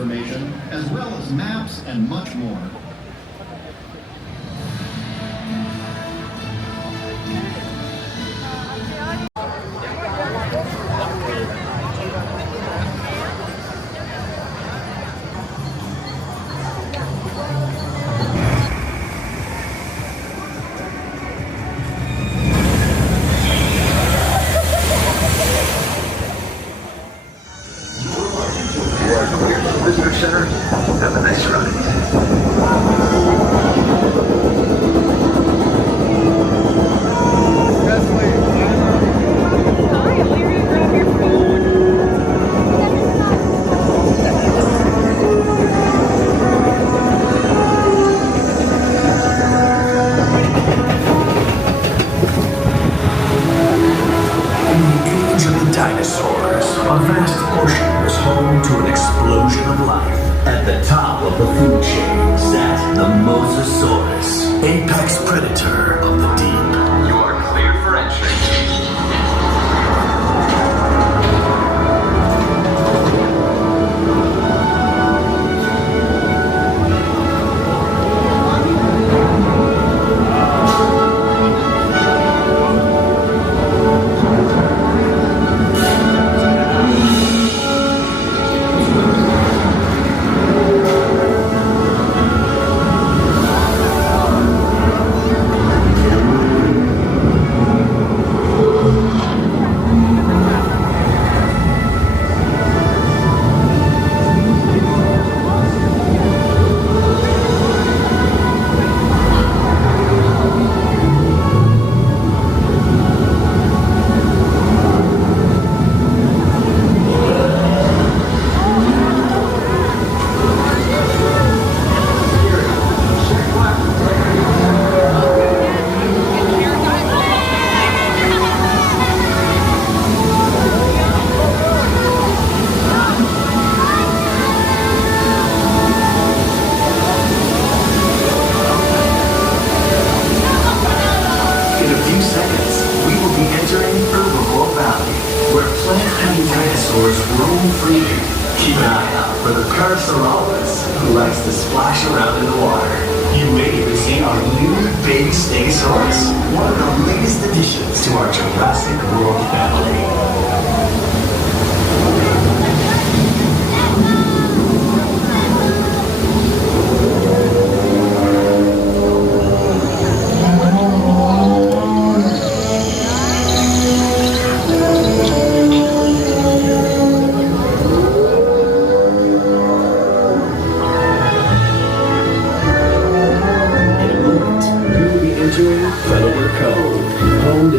information, as well as maps and much more. Visitor Center. Have a nice ride. In the age of the dinosaurs, a vast ocean was home to an explosion of life. At the top of the food chain sat the Mosasaurus, apex predator of the deep. You are clear for entry. Keep an eye out for the Parasaurolophus, who likes to splash around in the water. You may even see our new baby Stegosaurus, one of the latest additions to our Jurassic World family.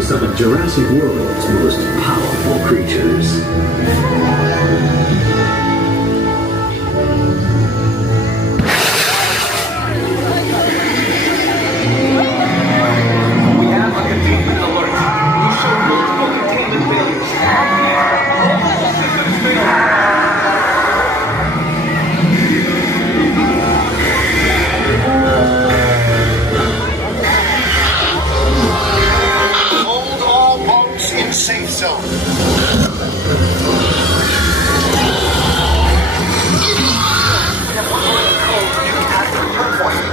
Some of Jurassic World's most powerful creatures. We have a containment alert. We show multiple containment failures. All systems failed. Safe zone.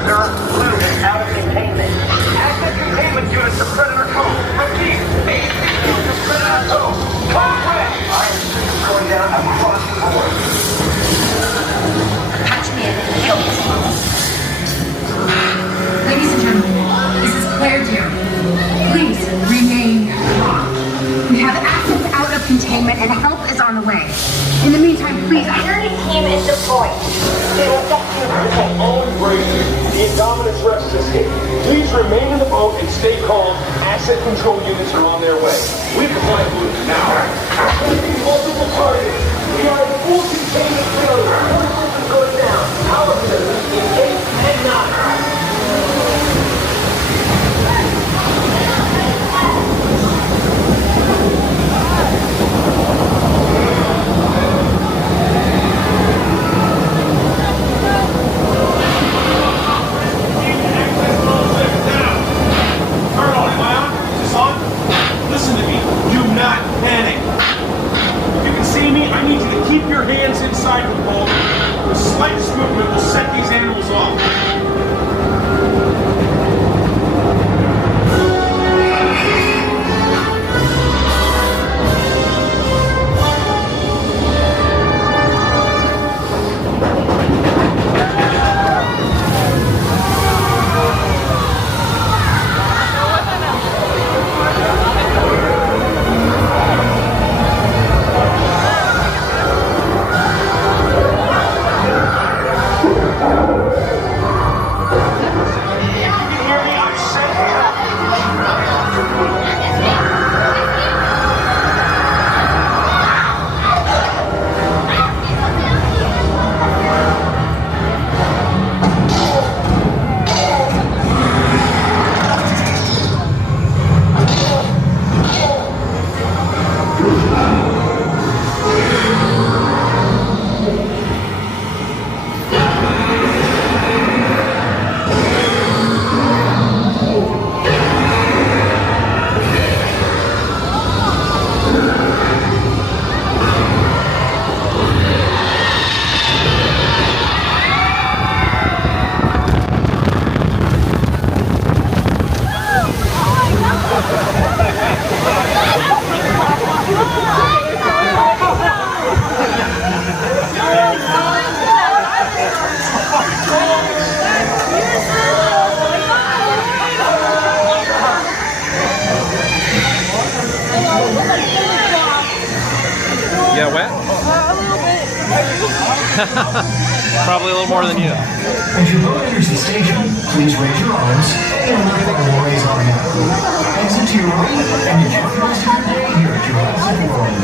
They're included out of containment. Active containment units to Predator Cove. Repeat, to Predator Cove. Code red. Iron systems going down across the board. Patch me in and kill this one. Ladies and gentlemen, this is Claire Deer. Please remain calm. We have access out of containment and help is on the way. In the meantime, please. Security team is deployed. They will get you to the All embracing. The Indominus Rex escape. Please remain in the boat and stay calm. Asset control units are on their way. We can fly blue now. Multiple targets. We are in full containment failure. Systems going down. Power systems in 8 and 9. Listen to me. Do not panic. get wet? A little bit. Probably a little more than you. As your boat enters the station, please raise your arms and look for the liaison now. Exit to your right and enjoy the rest of your day here at Jurassic World.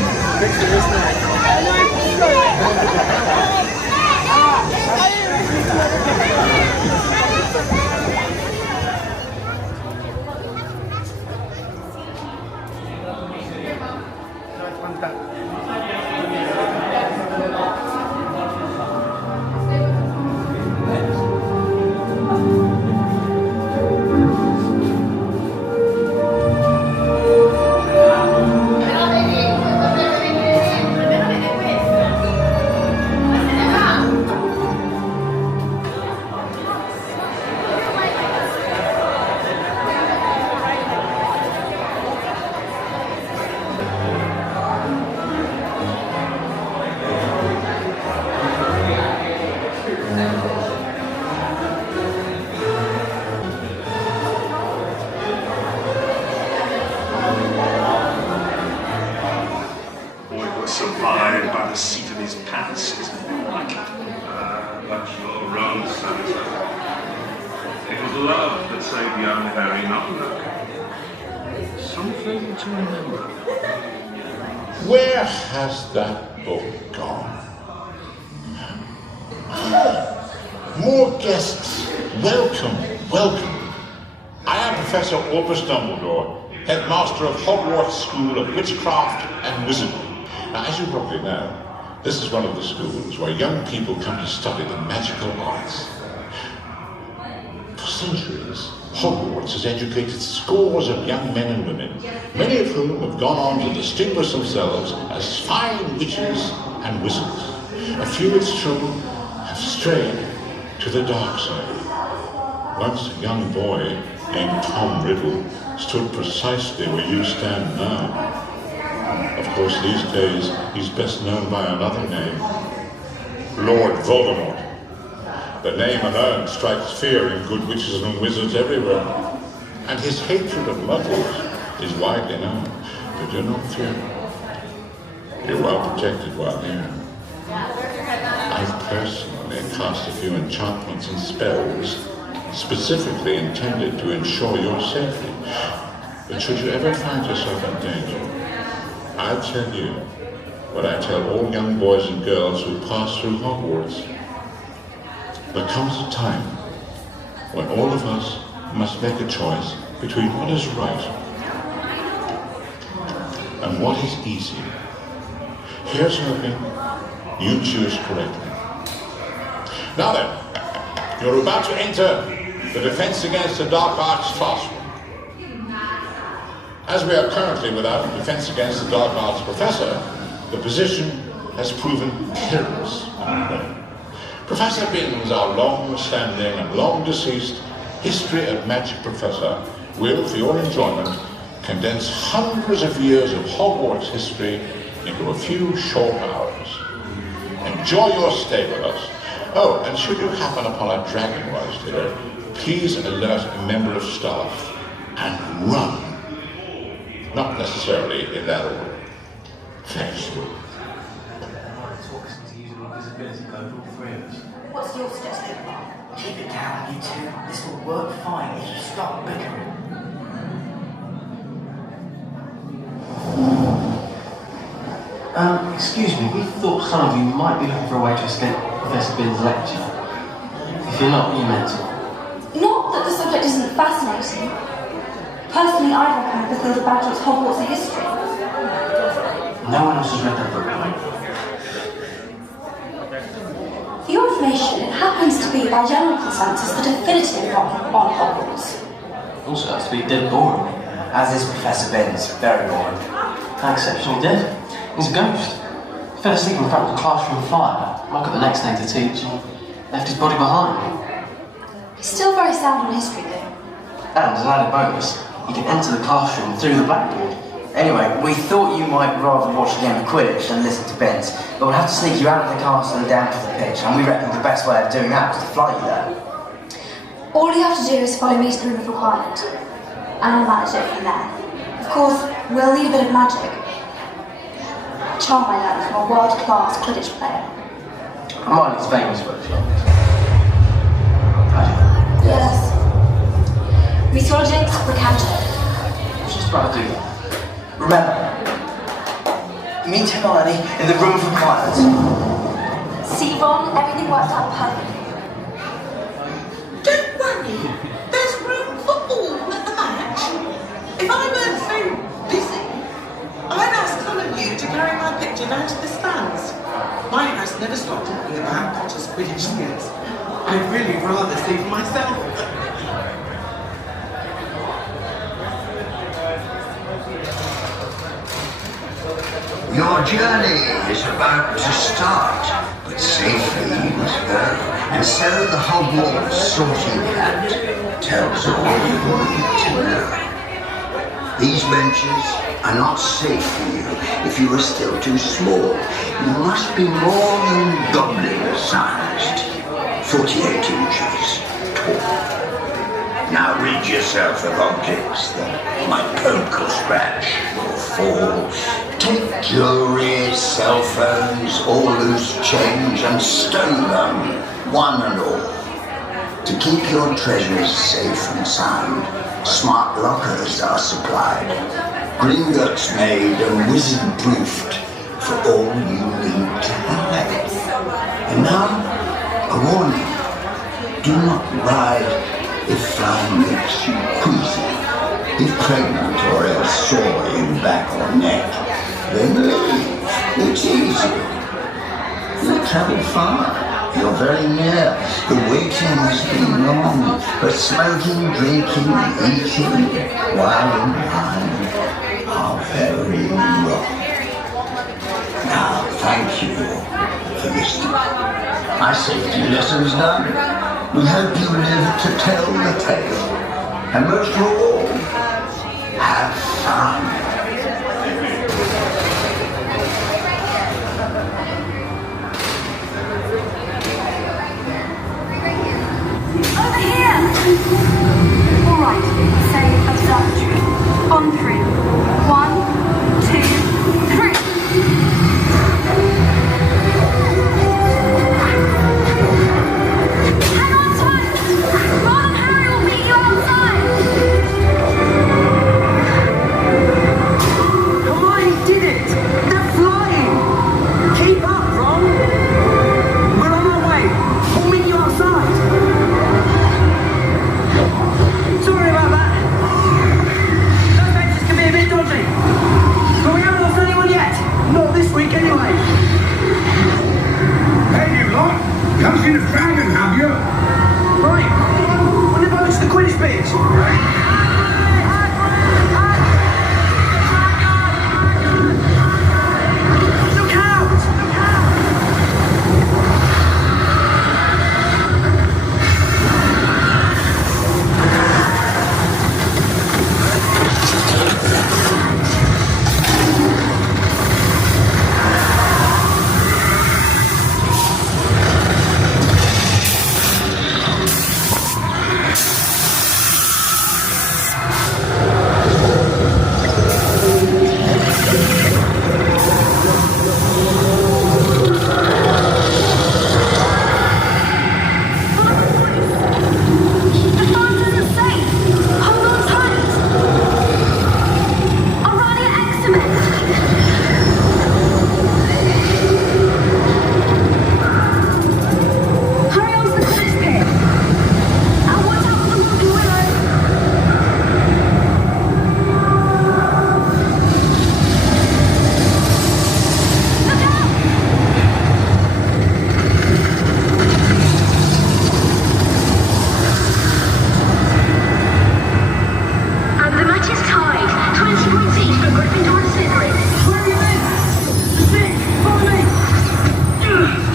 Survived by the seat of his pants, isn't it? That's all wrong, son. It was love that saved young Harry, not luck. Something to remember. Where has that book gone? More guests. Welcome, welcome. I am Professor Albus Dumbledore, headmaster of Hogwarts School of Witchcraft and Wizardry. Now, as you probably know, this is one of the schools where young people come to study the magical arts. For centuries, Hogwarts has educated scores of young men and women, many of whom have gone on to distinguish themselves as fine witches and wizards. A few, it's true, have strayed to the dark side. Once a young boy named Tom Riddle stood precisely where you stand now. Of course, these days, he's best known by another name, Lord Voldemort. The name alone strikes fear in good witches and wizards everywhere. And his hatred of muggles is widely known. But do not fear. You're well protected while here. I've personally cast a few enchantments and spells specifically intended to ensure your safety. But should you ever find yourself in danger, I'll tell you what I tell all young boys and girls who pass through Hogwarts. There comes a time when all of us must make a choice between what is right and what is easy. Here's hoping you choose correctly. Now then, you're about to enter the Defense Against the Dark Arts classroom. As we are currently without a Defense Against the Dark Arts professor, the position has proven perilous. Professor Binns, our long-standing and long-deceased history of magic professor, will, for your enjoyment, condense hundreds of years of Hogwarts history into a few short hours. Enjoy your stay with us. Oh, and should you happen upon a dragon whilst here, please alert a member of staff and run. Not necessarily in that order. Thank you. What's your suggestion? Keep it down, you two. This will work fine if you stop bickering. Excuse me, we thought some of you might be looking for a way to escape Professor Binns' lecture. If you're not, you meant to. Not that the subject isn't fascinating. Personally, I recommend the field of battle's Hogwarts history. No one else has read that book, right? For your information, it happens to be, by general consensus, the definitive on Hogwarts. Also has to be dead boring. As is Professor Binns, very boring. Exceptionally dead. He's a ghost. He fell asleep in front of the classroom fire, woke up the next day to teach, and left his body behind. He's still very sound on history, though. And as an added bonus, he can enter the classroom through the blackboard. Anyway, we thought you might rather watch a game of Quidditch than listen to Binns, but we'll have to sneak you out of the castle and down to the pitch, and we reckon the best way of doing that was to fly you there. All you have to do is follow me to the room of requirement, and I'll manage it from there. Of course, we'll need a bit of magic. charm I learned from a world-class Quidditch player. Hermione's famous for it. Yes. Meteorologics Recanto. I was just about to do that. Remember, meet Hermione in the room of requirements. See, Ron, everything worked out perfectly. Don't worry, there's room for all at the match. If I weren't so busy, I'd ask some of you to carry my picture down to the stands. My house never stopped talking about Potter's Quidditch skills. I'd really rather see for myself. Your journey is about to start, but safely you must go. And so the Hogwarts sorting hat tells all you need to know. These benches are not safe for you if you are still too small. You must be more than goblin-sized, 48 inches tall. Now rid yourself of objects that might poke or scratch or fall. Take jewelry, cell phones, all loose change and stow them, one and all. To keep your treasures safe and sound, smart lockers are supplied. Gringotts made and wizard-proofed for all you need to hide. And now, a warning. Do not ride if flying makes you queasy. If pregnant or else sore in back or neck, then leave. It's easy. You'll travel far. You're very near. The waiting has been long, but smoking, drinking, eating, while in wine are very wrong. Now, thank you for listening. My safety lesson's done. We hope you live to tell the tale. And most of all, have fun. Over here! Alright, say observatory. On three. 1, 2, 3. Hang on tight! Ron and Harry will meet you outside! Hermione did it! They're flying! Keep up, Ron! We're on our way! We'll meet you outside! Sorry about that! Those benches can be a bit dodgy! But we haven't lost anyone yet! Not this week anyway! Hey, you lot! Come see the dragon, have you? Right! When the boat's the Quidditch pitch! Look out! The font isn't safe! Hold on tight! Aradia Eximent! Hurry on to the Quidditch pit! And watch out for the Whoopie Willow! Look out! And the match is tied. 20 points each for Gryffindor and Slytherin. Where are you in? Sick! Follow me!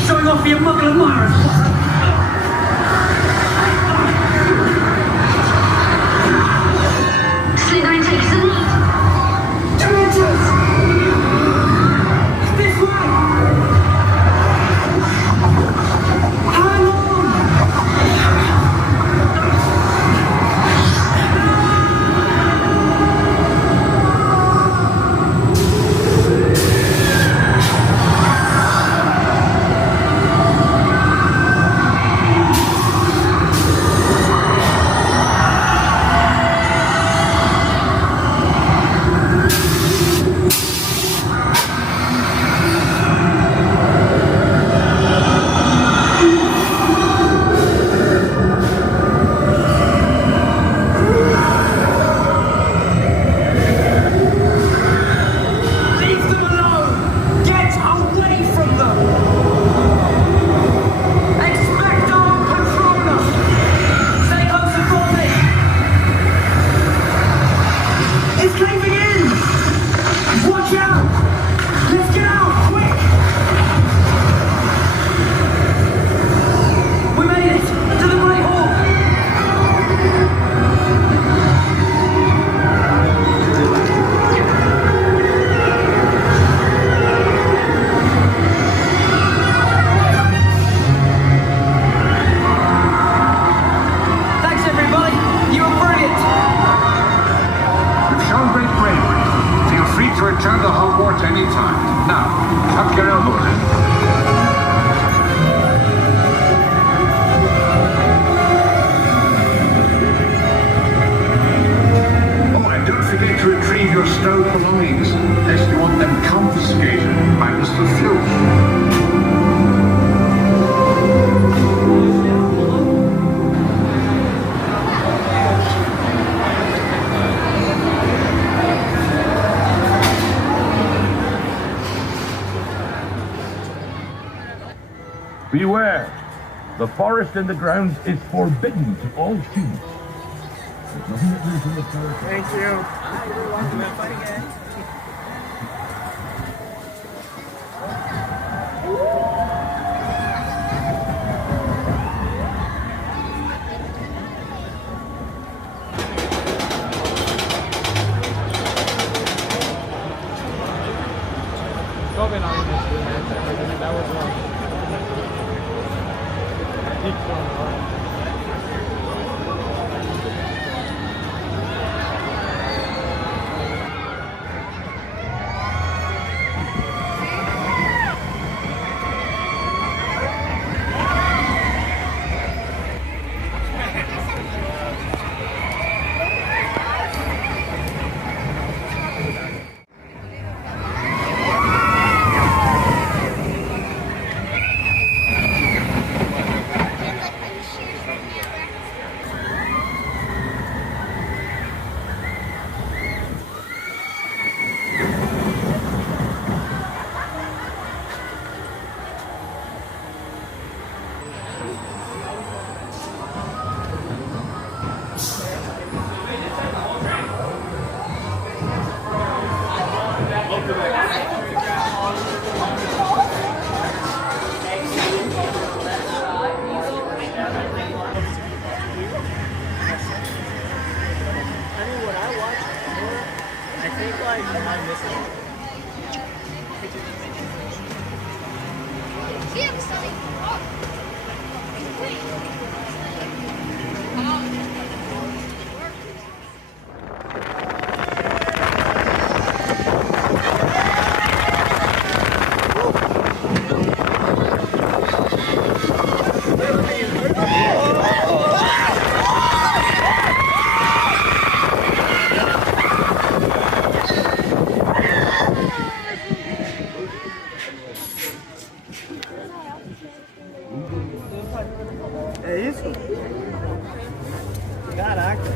Showing off for your muggle admirers! Slytherin takes the lead. Traitors! This way! Hang on! Beware! The forest and the grounds is forbidden to all humans. There's nothing that moves in the forest. Thank you. Hi, everyone. Fight again. That was wrong. Keep going on. É isso? Caraca.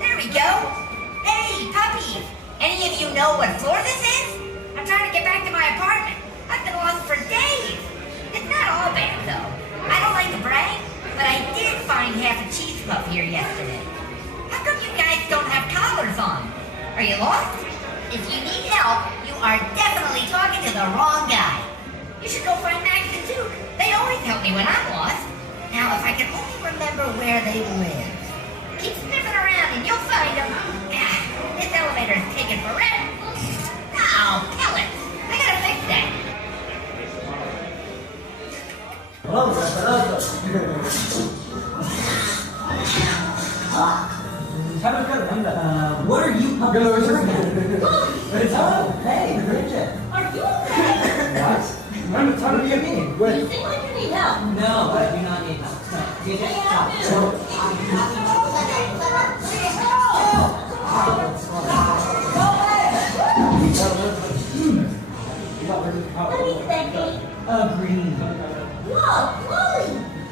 There we go. Hey, puppies. Any of you know what floor this is? I'm trying to get back to my apartment. I've been lost for days. It's not all bad, though. I don't like to brag, but I did find half a cheese puff here yesterday. How come you guys don't have collars on? Are you lost? If you need help, you are definitely talking to the wrong guy. You should go find Max and Duke. They always help me when I'm lost. Now, if I can only remember where they live. Keep sniffing around and you'll find them. This elevator's taking forever. Oh, pellets. I gotta fix that. What are you puppies doing? Hey, Bridget. Are you okay? What? What do you mean? You seem like you need help. No, I do not need help. No, Bridget, stop. What is that thing? A green. Whoa, Chloe!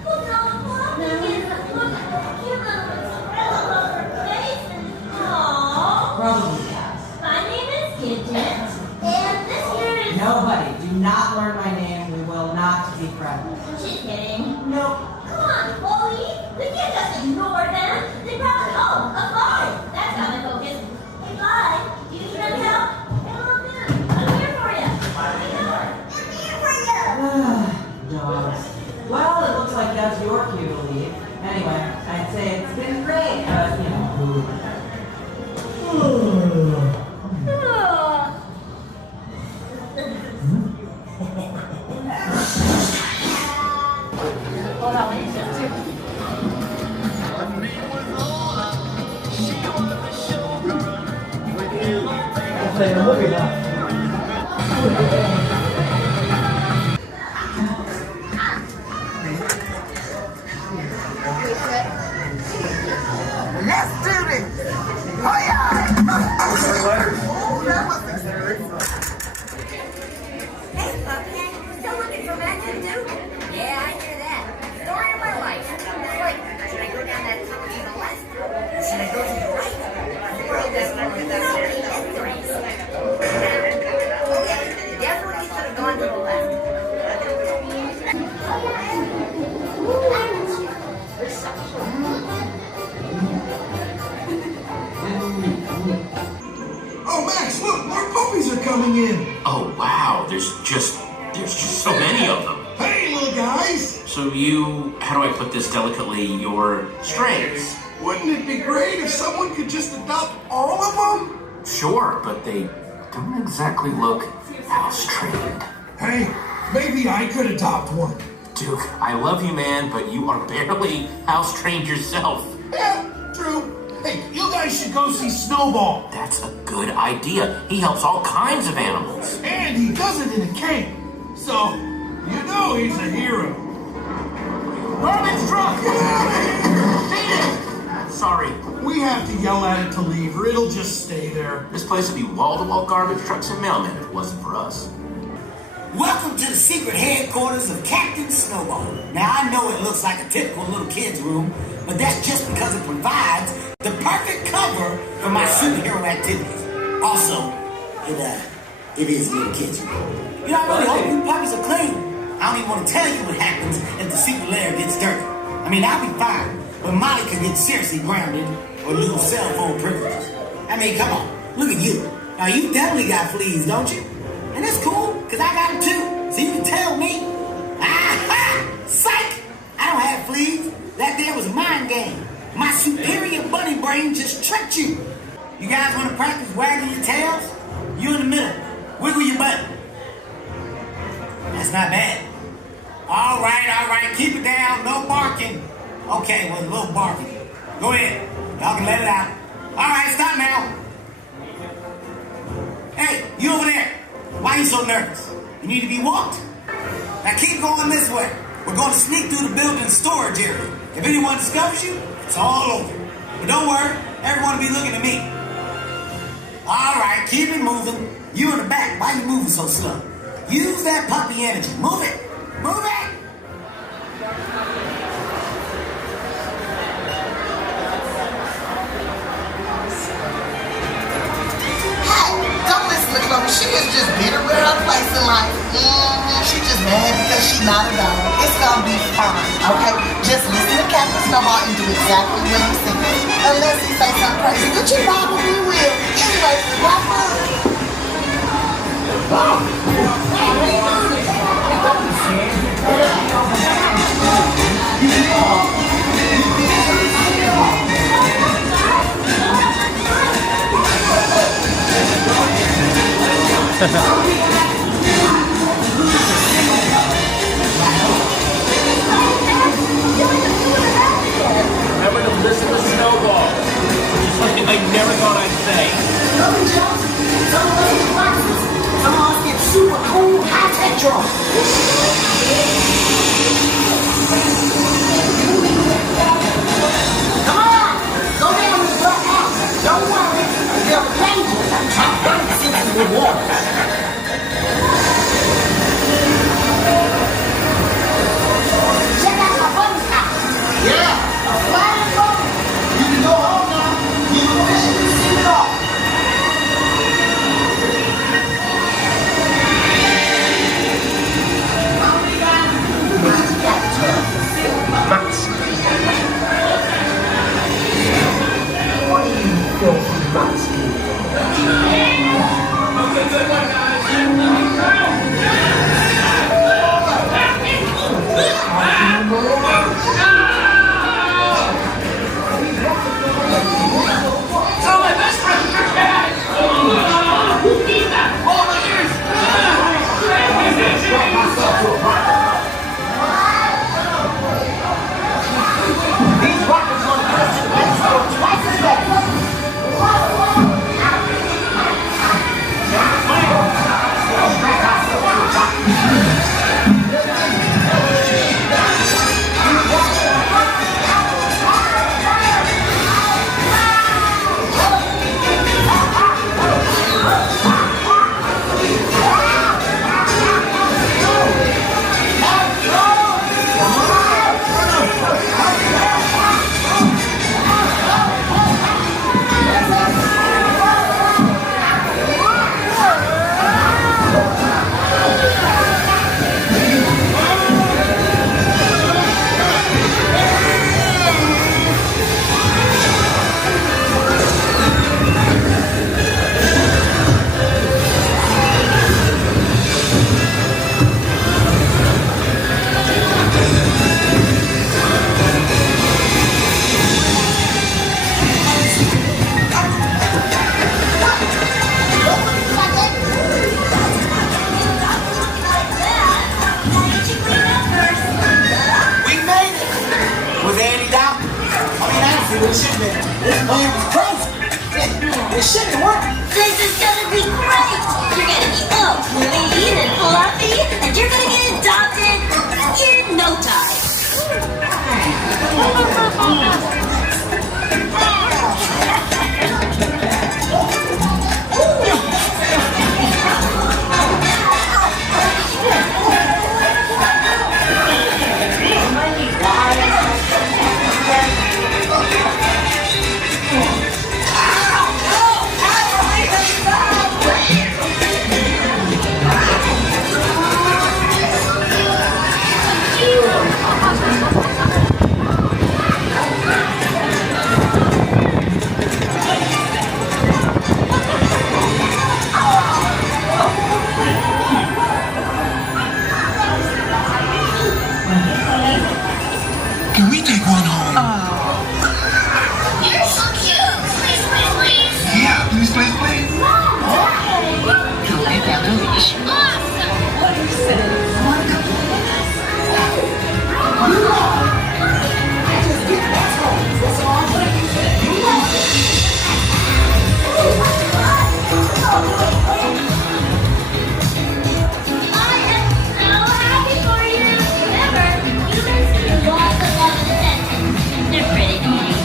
Look how fluffy it is. Look at the cute little umbrella on her face. Aww. Probably yes. My name is Gidget, and this here is... Nobody, do not learn my name. We will not be friends. She's kidding. Nope. Come on, Chloe. We can't just ignore them. They probably... Oh, a fly. That's how they focus. Hey, fly. Do you need any help? Come on in. I'm here for you. I'm here for you. Dogs. Well, it looks like that's your cue to leave. Anyway, I'd say it's been great, but, you know. Hold on, wait a second. Play the movie now. Let's do this! Oh yeah! Hey, Puppy. Still looking for Max and Duke? Yeah, I hear that. Story of my life. It's like, should I go down going in. Oh wow, there's just so many of them. Hey, little guys! So you, how do I put this delicately, your strays? Wouldn't it be great if someone could just adopt all of them? Sure, but they don't exactly look house trained. Hey, maybe I could adopt one. Duke, I love you, man, but you are barely house trained yourself. Yeah, true. Hey, you guys should go see Snowball. That's a good idea. He helps all kinds of animals. And he does it in a cape. So, you know he's a hero. Garbage truck, get out of here! Beat it! Sorry. We have to yell at it to leave, or it'll just stay there. This place would be wall-to-wall garbage trucks and mailmen if it wasn't for us. Welcome to the secret headquarters of Captain Snowball. Now, I know it looks like a typical little kid's room, but that's just because it provides the perfect cover for my superhero activities. Also, it is a little kid's room. You know, I really hope you puppies are clean. I don't even want to tell you what happens if the secret lair gets dirty. I mean, I'll be fine, but Molly could get seriously grounded or lose cell phone privileges. I mean, come on, look at you. Now, you definitely got fleas, don't you? And that's cool, because I got them too. So you can tell me. Aha! Psych! I don't have fleas. That there was a mind game. My superior bunny brain just tricked you. You guys want to practice wagging your tails? You in the middle. Wiggle your butt. That's not bad. All right. Keep it down. No barking. Okay, well, a little barking. Go ahead. Y'all can let it out. All right, stop now. Hey, you over there. Why are you so nervous? You need to be walked? Now keep going this way. We're going to sneak through the building storage area. If anyone discovers you, it's all over. But don't worry, everyone will be looking at me. All right, keep it moving. You in the back, why are you moving so slow? Use that puppy energy. Move it. Move it. Don't listen to Chloe. She is just bitter with her place in life. She just mad because she's not a dog. It's gonna be fine, okay? Just listen to Captain Snowball and do exactly what he says. Unless he say something crazy, which he probably will. Anyway, have fun. Remember to listen to Snowball, which is something I never thought I'd say. Someone get super cool high-tech drunk. Come on, go down this black house. Don't worry, there's danger. I'm going to see some rewards. Check out my buddy's house. Yeah, a flying boat. You can go home now. You can officially see it all. What do you filthy monster? this shit to work. This is gonna be great! You're gonna be all clean and fluffy, and you're gonna get adopted in no time. Can we take one home? You're so cute! Please, please, please! Yeah, please, please, please. Come lay down the leash. Awesome! What do you say?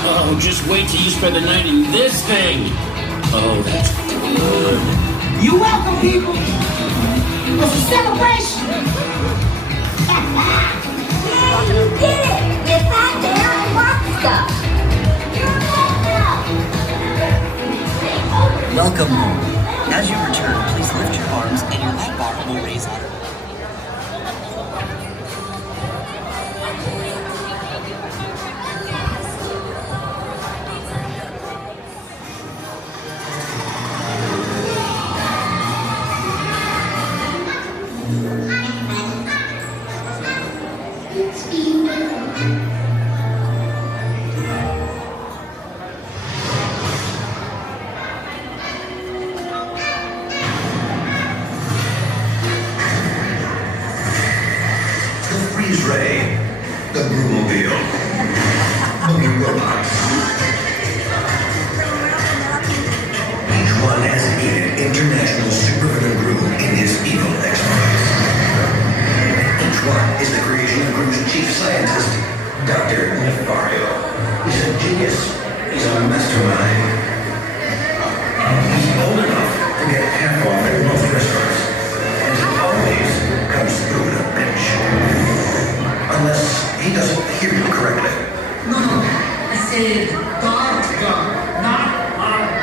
Oh, just wait till you spend the night in this thing. Oh, that's good. You welcome, people. It's a celebration. You did it! You sat there and watched stuff. You're home now. Welcome home. As you return, please lift your arms and your lap bar will raise up. Ray, the Broomobile, Boogie Robots. Each one has needed international supervillain Groom in his evil exploits. Each one is the creation of Groom's chief scientist, Dr. Nefario. He's a genius. He's a mastermind. He's old enough to get half off at most restaurants, and he always comes through with a bitch. Unless he doesn't hear you correctly. No, I said guard, not arm.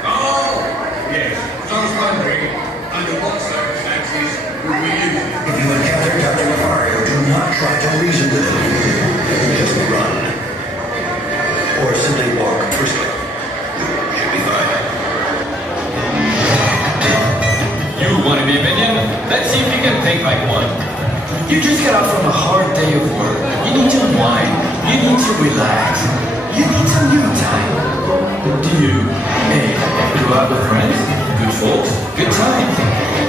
Oh, yes. I was wondering, under what circumstances would we use it? If you encounter Dr. Mario, do not try to reason with him. Just run. Or simply walk briskly. Should be fine. You want to be a minion? Let's see if you can think like one. You just got out from a hard day of work. You need to unwind. You need to relax. You need some you time. Do you A, go out with friends, good folks, good times?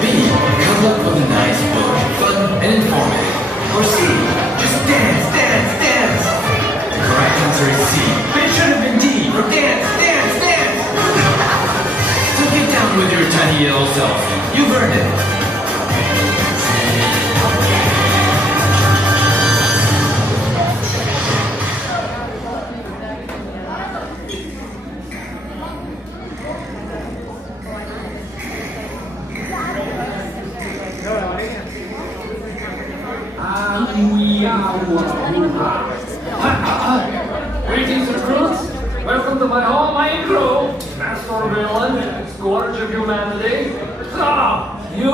B, come up with a nice book, fun and informative? Or C, just dance, dance, dance? The correct answer is C, but it should have been D for dance, dance, dance! So get down with your tiny yellow self. You've earned it. Greetings, recruits. Welcome to my home, my crew. Master Villain, scourge of humanity. So, you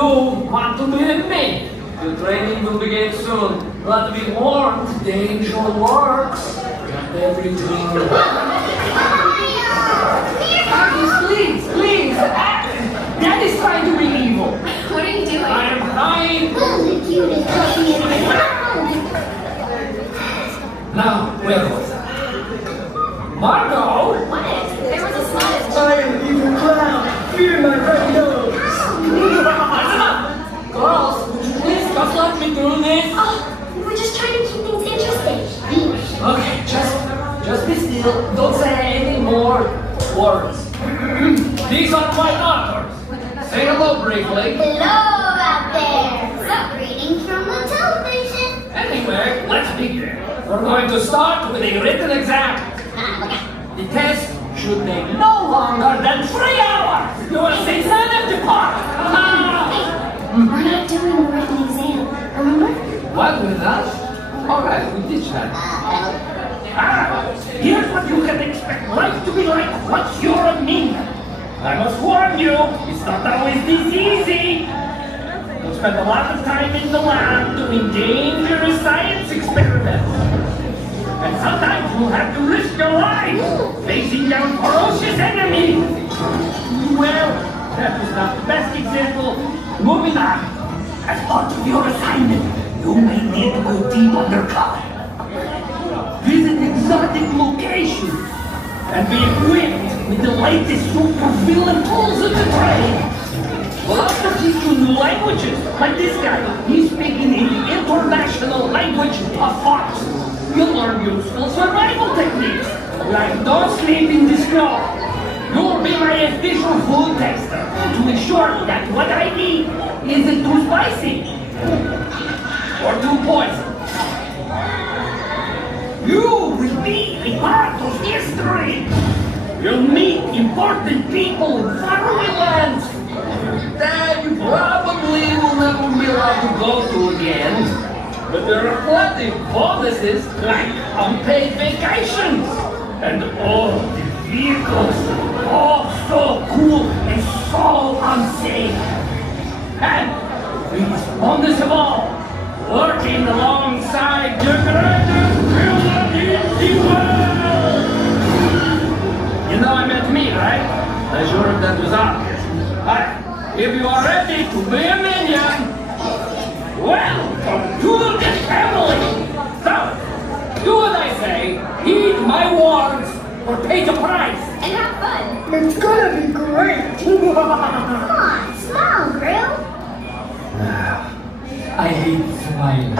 want to be with me? The training will begin soon. But be warned, danger lurks. Not everything. Please, please. That is trying to be evil. What are you doing? I am trying. Oh, the cutest puppy in the world. Now, where was I? Marco! What? There was a slide. I am an evil clown. Fear my red nose. Girls, would you please just let me do this? Oh, we were just trying to keep things interesting. Okay, just be still. Don't say any more words. are my daughters. Say hello briefly. Hello out there. So, greetings from the television. Anyway, let's begin. We're going to start with a written exam. The test should take no longer than 3 hours. You will see none of the part. We're not doing a written exam, remember? What with us? Alright, we did that. Here's what you can expect life to be like once you're a minion. I must warn you, it's not always this easy. You'll spend a lot of time in the lab doing dangerous science experiments. And sometimes you'll have to risk your life facing down ferocious enemies. Well, that was not the best example. Moving on. As part of your assignment, you may need to go deep undercover. Visit exotic locations and be equipped with the latest supervillain tools of the trade. We'll also teach you new languages, like this guy. He's speaking in the international language of fox. You'll learn useful survival techniques, like don't sleep in the snow. You'll be my official food tester to ensure that what I eat isn't too spicy or too poison. You will be a part of history. You'll meet important people in faraway lands that you probably will never be allowed to go to again. But there are plenty of bonuses, like unpaid vacations. And all the vehicles, all so cool and so unsafe. And biggest bonus of all, working alongside the greatest villain in the world! You know I meant me, right? I'm sure that was obvious. Alright, if you are ready to be a minion, welcome to the family! So, do what I say, heed my words, or pay the price. And have fun. It's gonna be great. Come on, smile, Grill. I hate smiling.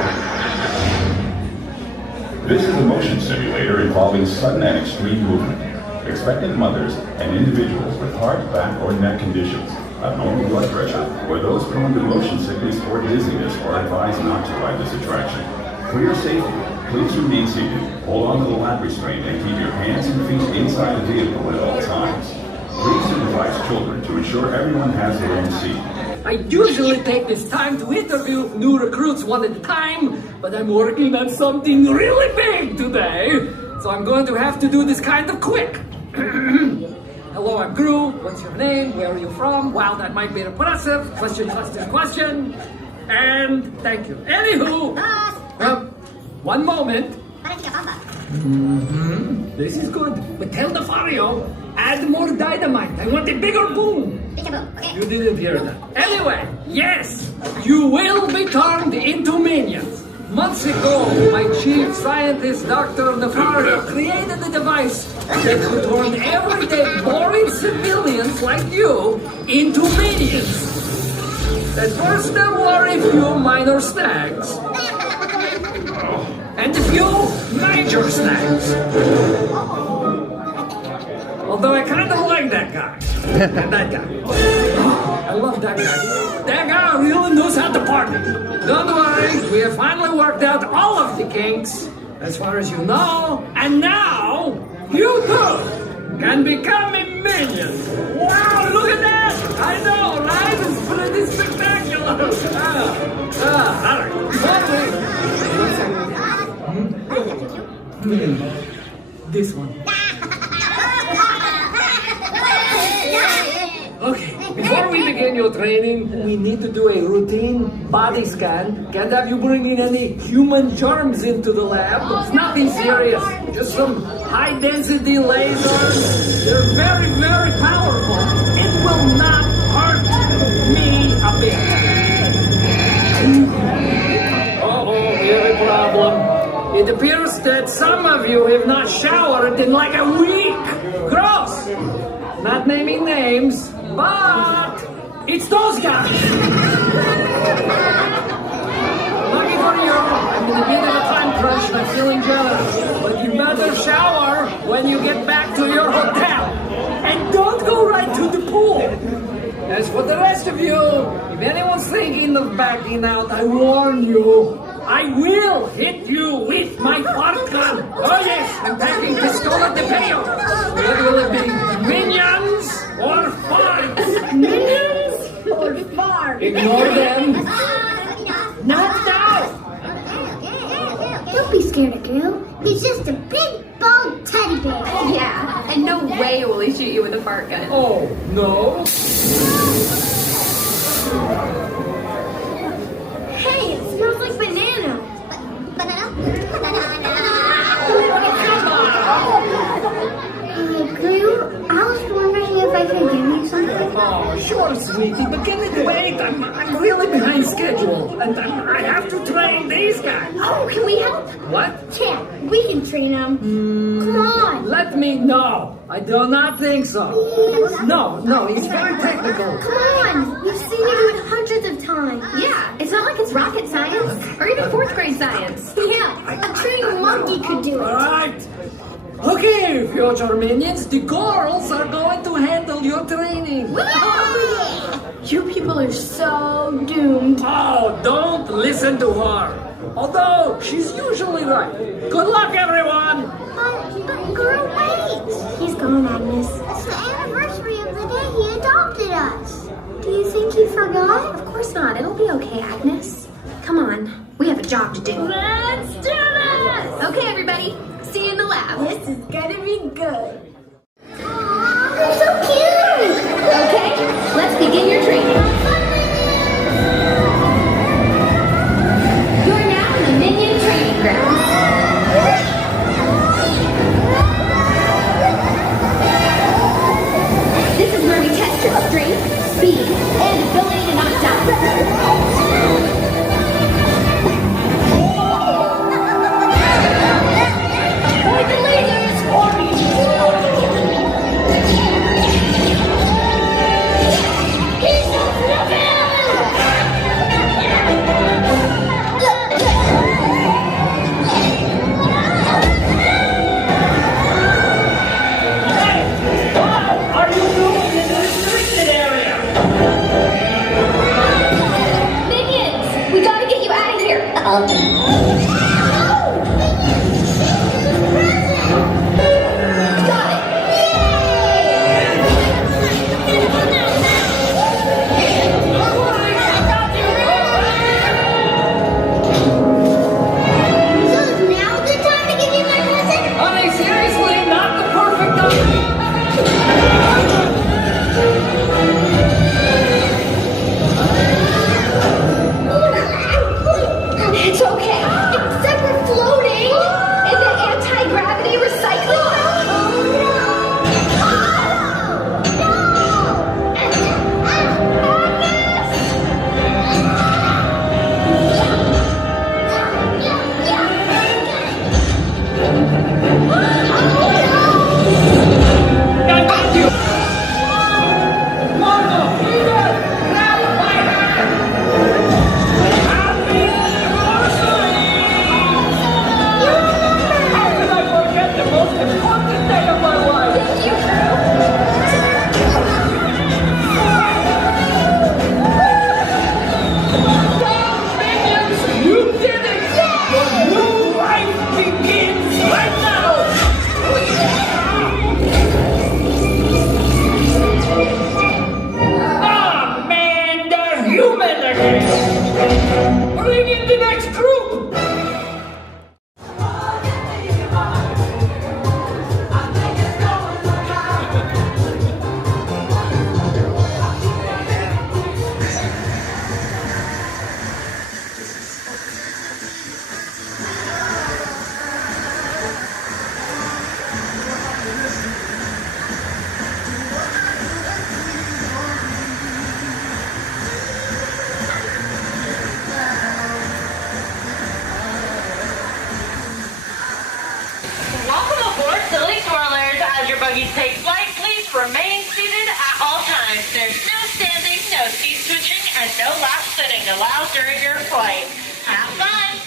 This is a motion simulator involving sudden and extreme movement. Expectant mothers and individuals with heart, back, or neck conditions, abnormal blood pressure, or those prone to motion sickness or dizziness are advised not to ride this attraction. For your safety, please remain seated, hold on to the lap restraint, and keep your hands and feet inside the vehicle at all times. Please supervise children to ensure everyone has their own seat. I usually take this time to interview new recruits one at a time, but I'm working on something really big today, so I'm going to have to do this kind of quick. Hello, I'm Gru. What's your name? Where are you from? Wow, that might be impressive. Question. And thank you. Anywho, one moment. This is good. But tell the Fario, add more dynamite. I want a bigger boom. You didn't hear that. Anyway, yes, you will be turned into minions. Months ago, my chief scientist, Dr. Nefario, created a device that could turn everyday boring civilians like you into minions. At first, there were a few minor snags. And a few major snags. Although I kind of like that guy. And that guy. I love that guy. That guy really knows how to party. Don't worry, we have finally worked out all of the kinks, as far as you know. And now, you too can become a minion. Wow, look at that! I know, right? It's pretty spectacular. All right. This one. Okay, before we begin your training, we need to do a routine body scan. Can't have you bring in any human germs into the lab. It's nothing serious, just some high-density lasers. They're very, very powerful. It will not hurt me a bit. Uh-oh, we have a problem. It appears that some of you have not showered in like a week. Gross! Not naming names, but it's those guys. Lucky for you, I'm in a bit of a time crunch and I'm feeling jealous. But you better shower when you get back to your hotel. And don't go right to the pool. As for the rest of you, if anyone's thinking of backing out, I warn you, I will hit you with my fart gun. Oh yes, I'm packing pistola de peo. What will it be? Minions or farts? Minions or farts? Ignore them. Not now. Don't be scared of Drew. He's just a big, bald teddy bear. Yeah, and no way will he shoot you with a fart gun. Oh, no? Hey, it smells like banana. Drew, I was wondering if I could give you something. Oh, sure, sweetie, but can it wait? I'm really behind schedule, and I have to train these guys. Oh, can we help? What? Yeah, we can train them. Come on. Let me know. I do not think so. No, he's very technical. Come on. We've seen you do it hundreds of times. Yeah, it's not like it's rocket science or even fourth grade science. Yeah, a trained monkey could do it. All right. Okay, future minions, the girls are going to handle your training. Oh, yeah. You people are so doomed. Oh, don't listen to her. Although, she's usually right. Good luck, everyone. But girl, wait. He's gone, Agnes. It's the anniversary of the day he adopted us. Do you think he forgot? Of course not. It'll be okay, Agnes. Come on. We have a job to do. Let's do this! Okay, everybody. See you in the lab. This is gonna be good. Aww, they're so cute! Okay, let's begin your training. You're now in the Minion Training Grounds. This is where we test your strength, speed, and ability to knock down. buggies take flight, please remain seated at all times. There's no standing, no seat switching, and no lap sitting allowed during your flight. Have fun!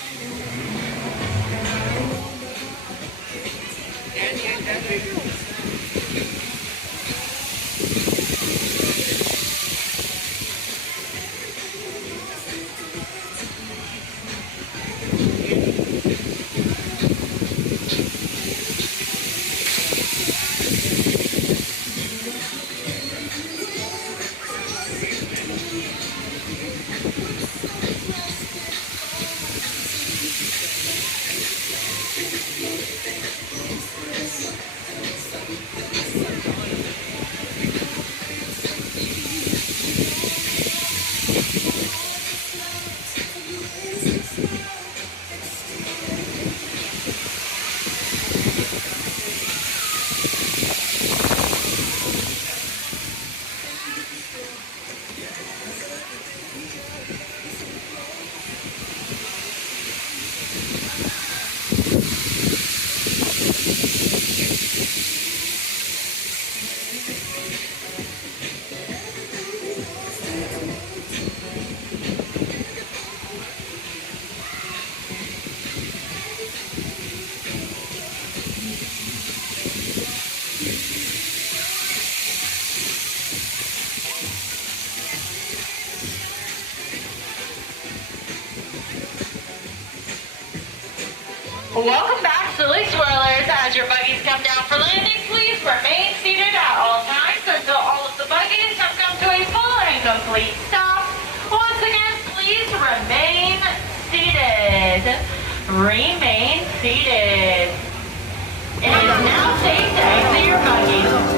Welcome back, silly swirlers. As your buggies come down for landing, please remain seated at all times until all of the buggies have come to a full and complete stop. Once again, please remain seated. Remain seated. It is now safe to exit your buggies.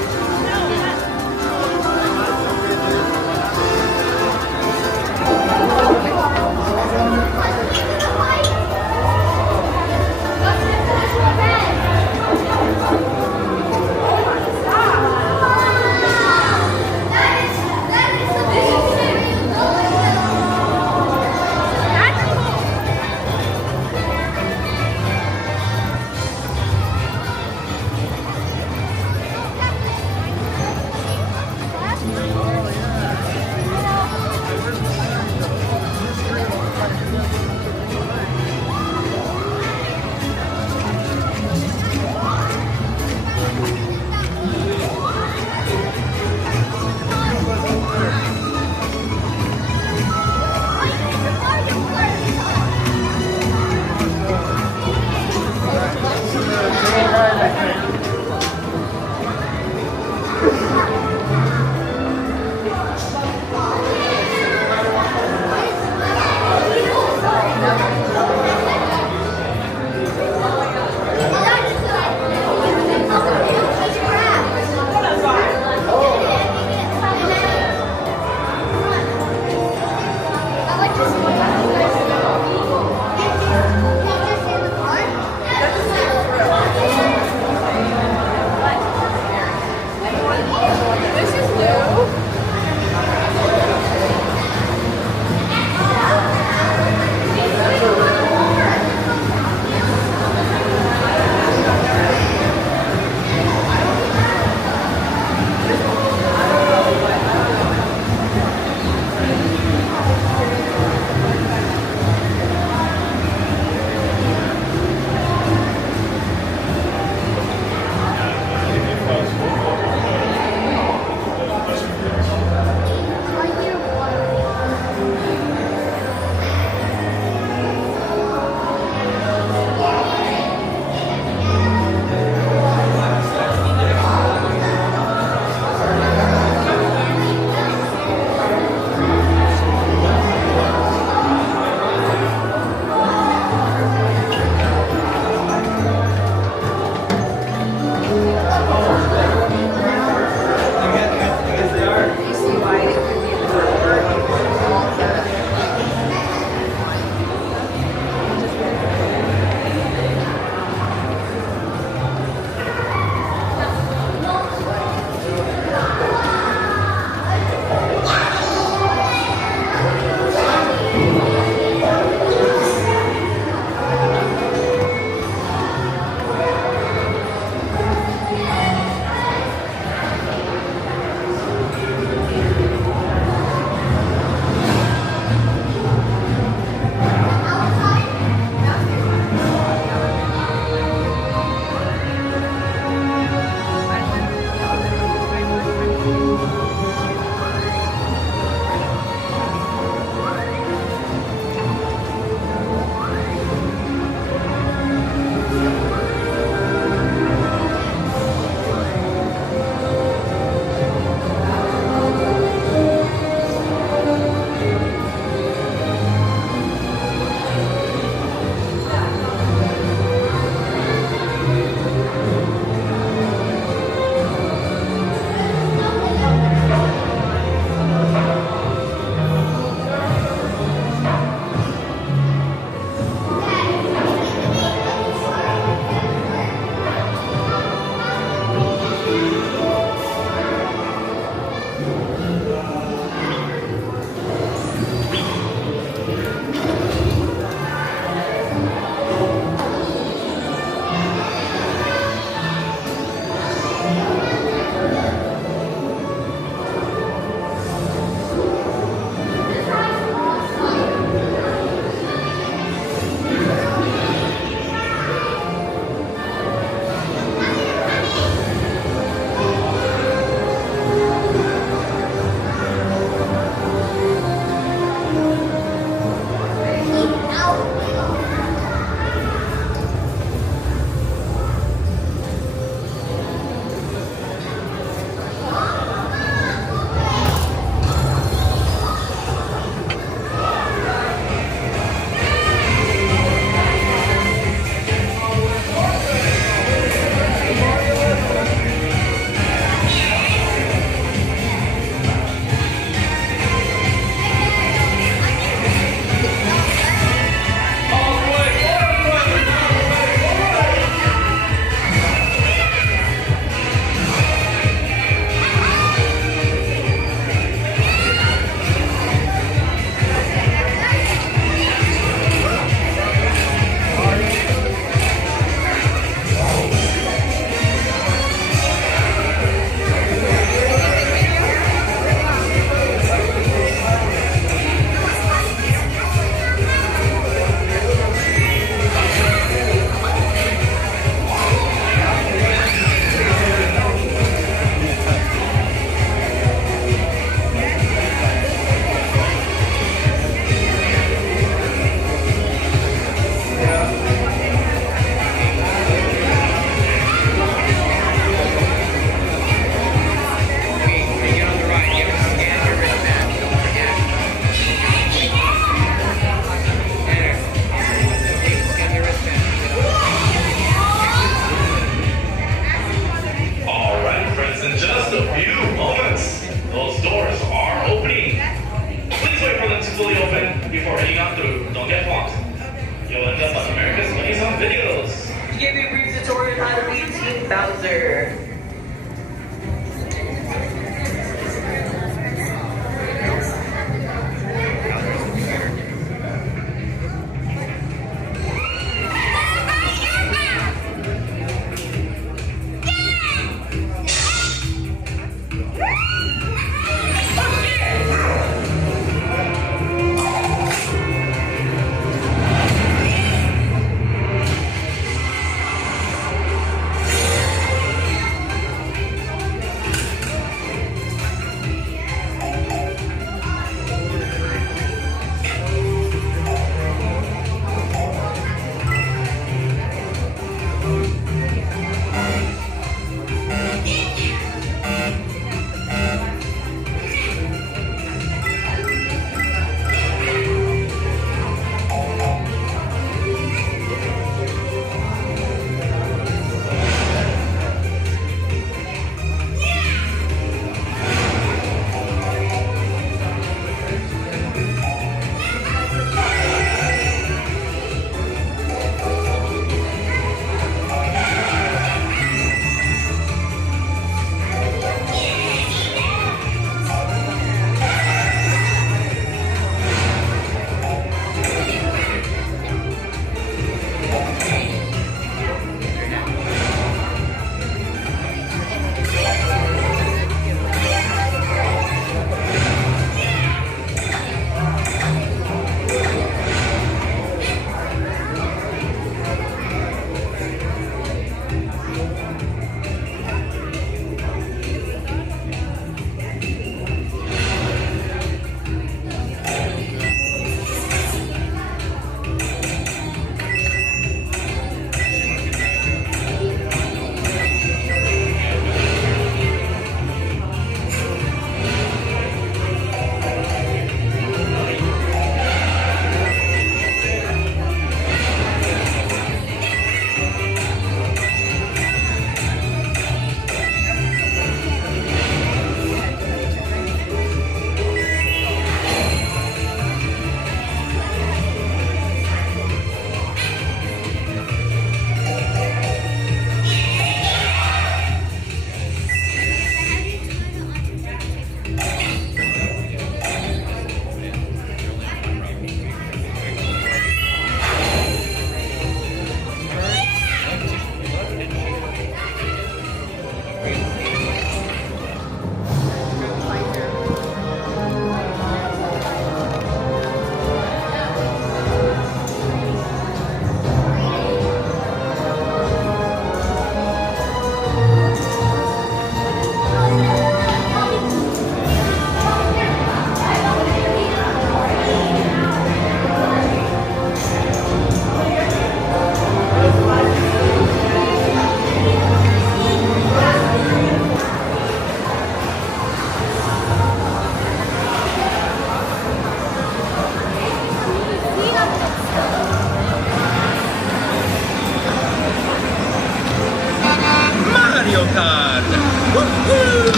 give you a brief tutorial on how to beat Team Bowser.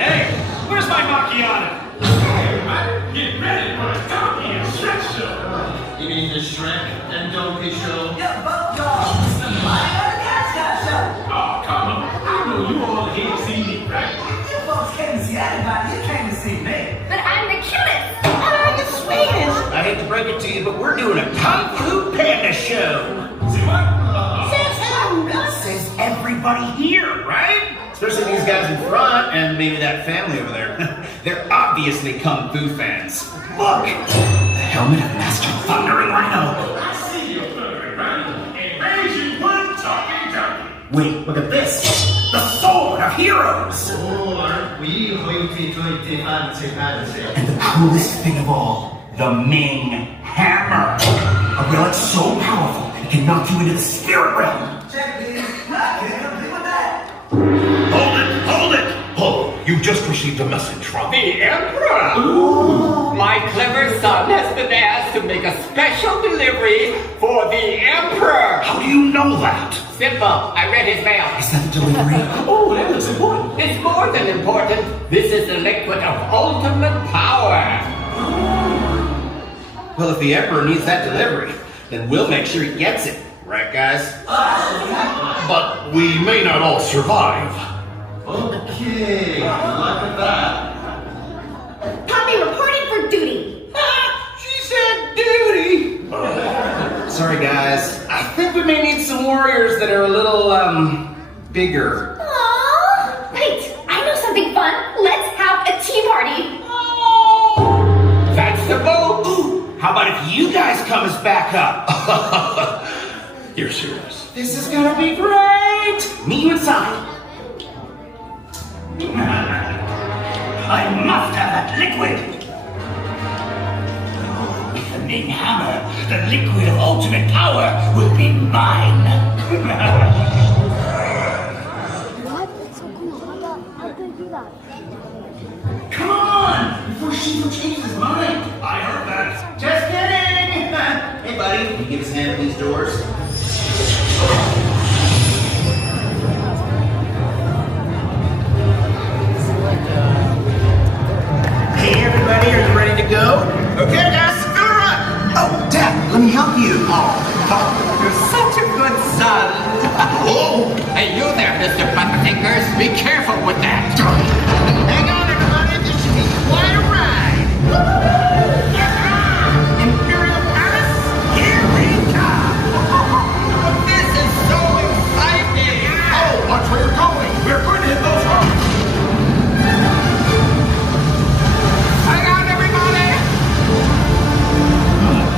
Hey, where's my macchiato? Hey, man, get ready for a donkey and Shrek show. You mean the Shrek and Donkey show? Yeah, but it's the Mario Kart show. Oh, come on. I know you all here to see me, right? You folks came to see anybody. You came to see me. But I'm the cutest. And I'm the sweetest. I hate to break it to you, but we're doing a Kung Fu Panda show. See what? Says who? Says everybody here, right? Especially these guys in front and maybe that family over there. They're obviously Kung Fu fans. Look! The helmet of Master Thundering Rhino. I see you, Thundering Rhino. And raise you one talking donkey. Wait, look at this. The Sword of Heroes. And the coolest thing of all, the Ming Hammer. A relic so powerful, it can knock you into the spirit realm. Check these. I can't complete with that. Hold it! Oh, you just received a message from The Emperor! Ooh. My clever son has been asked to make a special delivery for the Emperor! How do you know that? Simple. I read his mail. Is that the delivery? Oh, that is important. It's more than important. This is the liquid of ultimate power. Well, if the Emperor needs that delivery, then we'll make sure he gets it. Right, guys? But we may not all survive. Okay, good luck with that. Poppy reporting for duty. She said duty. Sorry, guys. I think we may need some warriors that are a little, bigger. Aww. Wait, I know something fun. Let's have a tea party. That's the vote. Ooh, how about if you guys come as backup? You're serious. This is gonna be great. Meet you inside. I must have that liquid. With the Ming Hammer, the liquid of ultimate power will be mine. Come on! Before Shifu changes his mind. I heard that. Just kidding. Hey, buddy, can you give us a hand at these doors? Hey, everybody, are you ready to go? Okay, guys, go run. Oh, Dad, let me help you. You're such a good son. Hey, you there, Mr. Butterfingers. Be careful with that. Hang on, everybody. This should be quite a ride. Imperial Palace, here we come. This is so exciting. Oh, watch where you're going. We're going to hit those rocks. Hang on, everybody.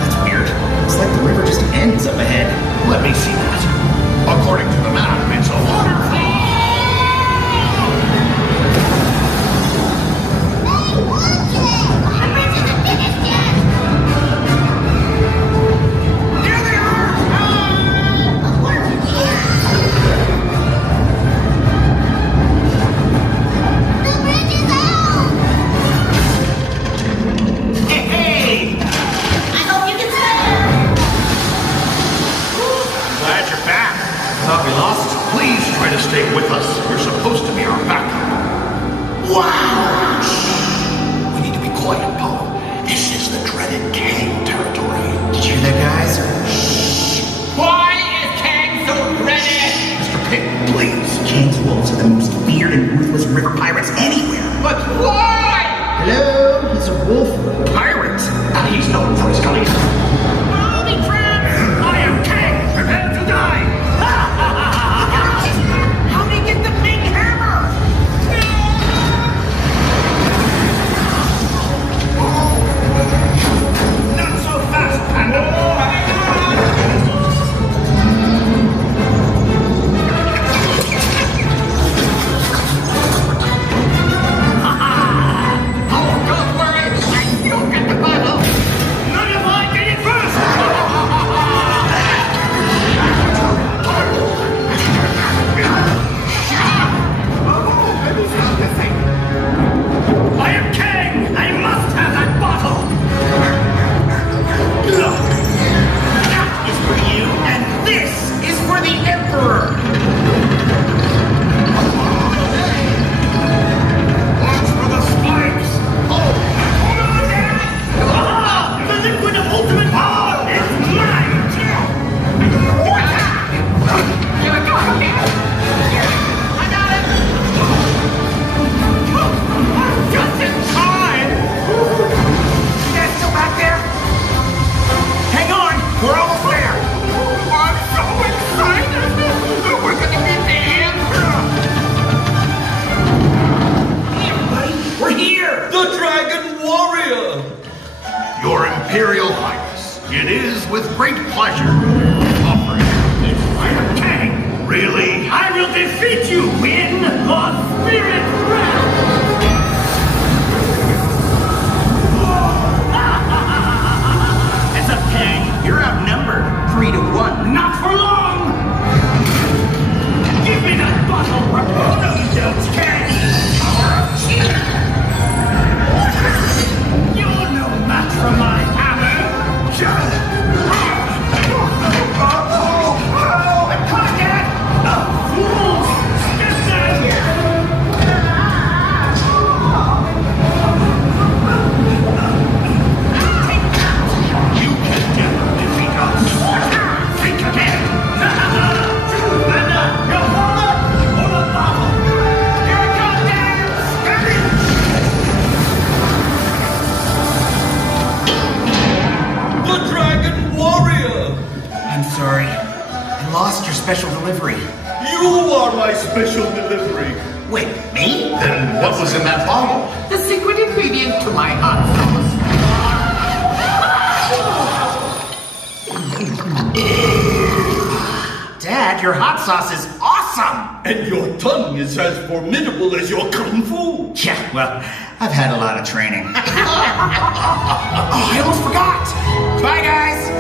That's weird. It's like the river just ends up ahead. Let me see that. According to the map, it's a waterfall. Stay with us. You're supposed to be our backup. Wow! Shh. We need to be quiet, Paul. This is the dreaded Kang territory. Did you hear that, guys? Shh. Why is Kang so ready? Mr. Pig, please. Kang's wolves are the most feared and ruthless river pirates anywhere. But why? Hello? He's a wolf pirate. And he's known for his cunning. Howdy, friends! I am Kang. Prepare to die. How do you get the Ming Hammer? Not so fast, Panda. Oh, don't worry. I still get the bottle. None of I get it Imperial Highness, it is with great pleasure offering this Iron King. Really? I will defeat you in the spirit realm! As a king, you're outnumbered 3-1. Not for long! Give me that bottle! Oh, no, you don't, King! Power of cheer! You're no match for my hammer! I can't get a fool's You can never defeat us! Think again! Panda, your father, or the bottle! Here it comes, The Dragon Warrior! I'm sorry. I lost your special delivery. You are my special delivery. Wait, me? Then what was in that bottle? The secret ingredient to my hot sauce. Dad, your hot sauce is awesome! And your tongue is as formidable as your kung fu. Yeah, well, I've had a lot of training. Oh, I almost forgot! Bye, guys!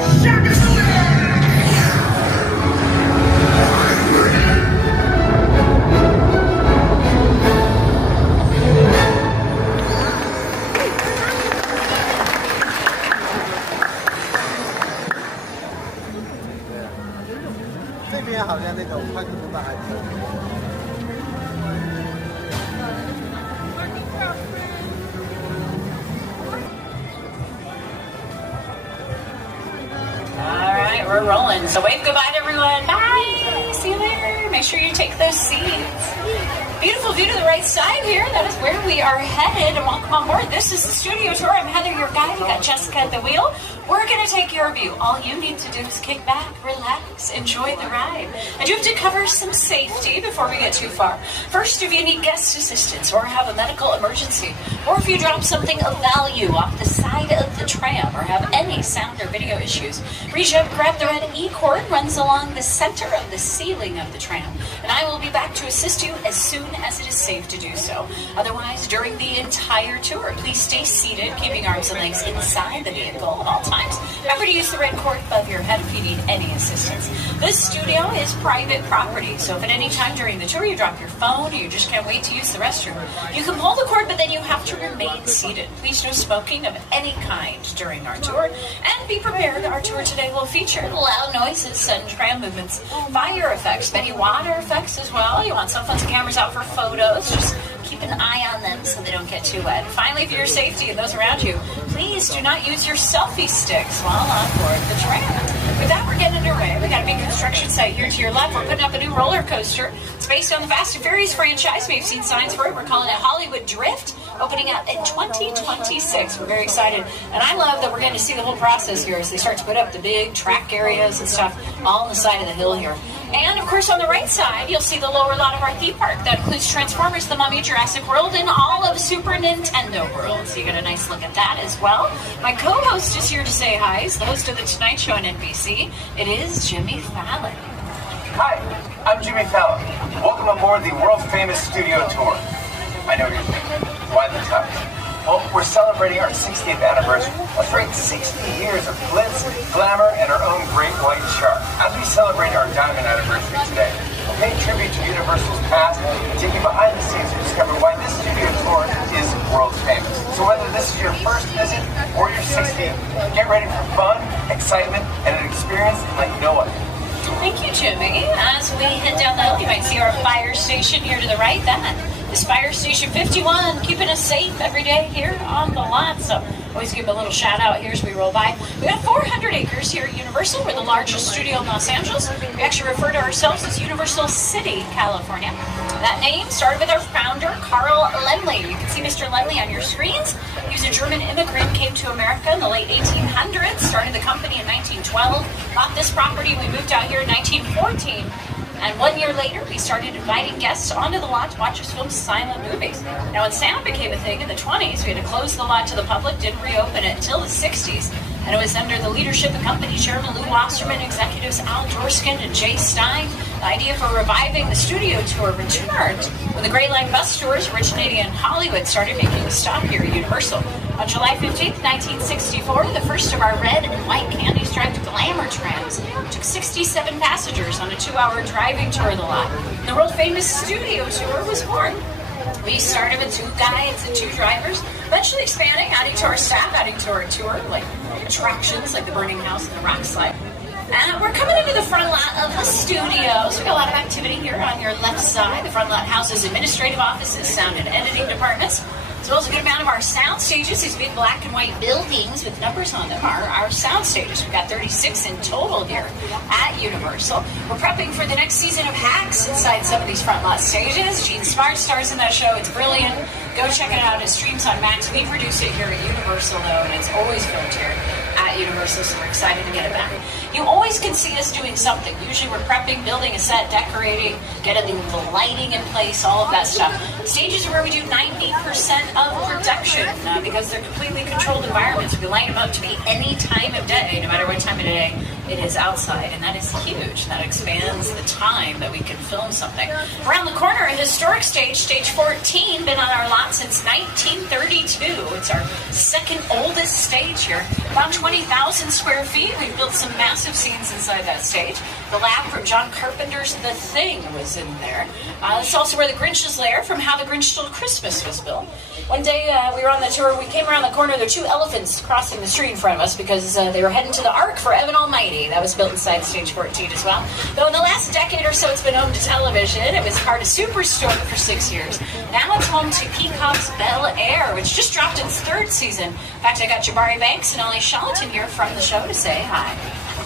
Alright, we're rolling. So wave goodbye to everyone. Bye! See you later. Make sure you take those seats. Beautiful view to the right side here. That is where we are headed. And welcome on board. This is the studio tour. I'm Heather, your guide. We got Jessica at the wheel. We're going to take care of you. All you need to do is kick back, relax, enjoy the ride. I do have to cover some safety before we get too far. First, if you need guest assistance or have a medical emergency, or if you drop something of value off the side of the tram or have any sound or video issues, reach up, grab the red E-cord, runs along the center of the ceiling of the tram, and I will be back to assist you as soon as it is safe to do so. Otherwise, during the entire tour, please stay seated, keeping arms and legs inside the vehicle at all times. Remember to use the red cord above your head if you need any assistance. This studio is private property, so if at any time during the tour you drop your phone or you just can't wait to use the restroom, you can pull the cord, but then you have to remain seated. Please no smoking of any kind during our tour, and be prepared. Our tour today will feature loud noises, sudden tram movements, fire effects, many water effects as well. You want cell phones and cameras out for photos. Just keep an eye on them so they don't get too wet. Finally, for your safety and those around you, please do not use your selfie sticks while on board the tram. With that, we're getting underway. We got a big construction site here to your left. We're putting up a new roller coaster. It's based on the Fast and Furious franchise. We've seen signs for it. We're calling it Hollywood Drift, opening up in 2026. We're very excited. And I love that we're getting to see the whole process here as they start to put up the big track areas and stuff all on the side of the hill here. And, of course, on the right side, you'll see the lower lot of our theme park. That includes Transformers, The Mummy, Jurassic World, and all of Super Nintendo World. So you get a nice look at that as well. My co-host is here to say hi. He's the host of The Tonight Show on NBC. It is Jimmy Fallon. Hi, I'm Jimmy Fallon. Welcome aboard the world-famous studio tour. I know you're thinking, why the touch? Well, we're celebrating our 60th anniversary. That's right, 60 years of glitz, glamour, and our own great white shark. As we celebrate our diamond anniversary today, we'll pay tribute to Universal's past and take you behind the scenes to discover why this studio tour is world famous. So whether this is your first visit or your 60th, get ready for fun, excitement, and an experience like no other. Thank you, Jimmy. As we head down the hill, you might see our fire station here to the right. That is Fire Station 51, keeping us safe every day here on the lot. So always give a little shout out here as we roll by. We got 400 acres here at Universal. We're the largest studio in Los Angeles. We actually refer to ourselves as Universal City, California. That name started with our founder, Carl Laemmle. You can see Mr. Laemmle on your screens. He was a German immigrant, came to America in the late 1800s, started the company in 1912, bought this property. We moved out here in 1914. And 1 year later, we started inviting guests onto the lot to watch us film silent movies. Now, when sound became a thing in the 20s, we had to close the lot to the public, didn't reopen it until the 60s. And it was under the leadership of company chairman Lou Wasserman, executives Al Dorskin and Jay Stein. The idea for reviving the studio tour returned when the Gray Line bus tours originating in Hollywood started making a stop here at Universal. On July 15th, 1964, the first of our red and white candy-striped glamour trams took 67 passengers on a 2-hour driving tour of the lot. The world-famous studio tour was born. We started with 2 guides and 2 drivers, eventually expanding, adding to our staff, adding to our tour, like attractions like the burning house and the rock slide. And we're coming into the front lot of the studio, so we got a lot of activity here on your left side. The front lot houses administrative offices, sound and editing departments, as well as a good amount of our sound stages. These big black and white buildings with numbers on them are our sound stages. We've got 36 in total here at Universal. We're prepping for the next season of Hacks inside some of these front lot stages. Gene Smart stars in that show. It's brilliant. Go check it out. It streams on Max. We produce it here at Universal, though, and it's always filmed here at Universal, so we're excited to get it back. You always can see us doing something. Usually we're prepping, building a set, decorating, getting the lighting in place, all of that stuff. Stages are where we do 90% of production because they're completely controlled environments. We line them up to be any time of day, no matter what time of day it is outside, and that is huge. That expands the time that we can film something. Around the corner, a historic stage, stage 14, been on our lot since 1932. It's our second oldest stage here. About 20,000 square feet. We've built some massive scenes inside that stage. The lab from John Carpenter's The Thing was in there. It's also where the Grinch's lair from How the Grinch Stole Christmas was built. One day we were on the tour, we came around the corner, there were 2 elephants crossing the street in front of us because they were heading to the Ark for Evan Almighty. That was built inside stage 14 as well. Though in the last decade or so it's been home to television. It was part of Superstore for 6 years. Now it's home to Peacock's Bel Air, which just dropped its 3rd season. In fact, I got Jabari Banks and Ollie Charlton here from the show to say hi.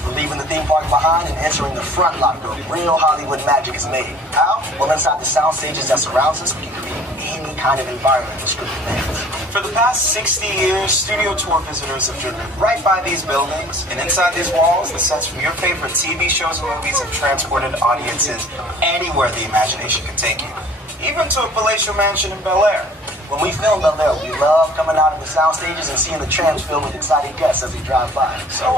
We're leaving the theme park behind and entering the front lot where real Hollywood magic is made. How? Well, inside the sound stages that surrounds us, we can create any kind of environment for scripted fans. For the past 60 years, studio tour visitors have driven right by these buildings, and inside these walls, the sets from your favorite TV shows and movies have transported audiences anywhere the imagination can take you, even to a palatial mansion in Bel Air. When we film Bel Air, we love coming out of the sound stages and seeing the trams filled with excited guests as they drive by. So,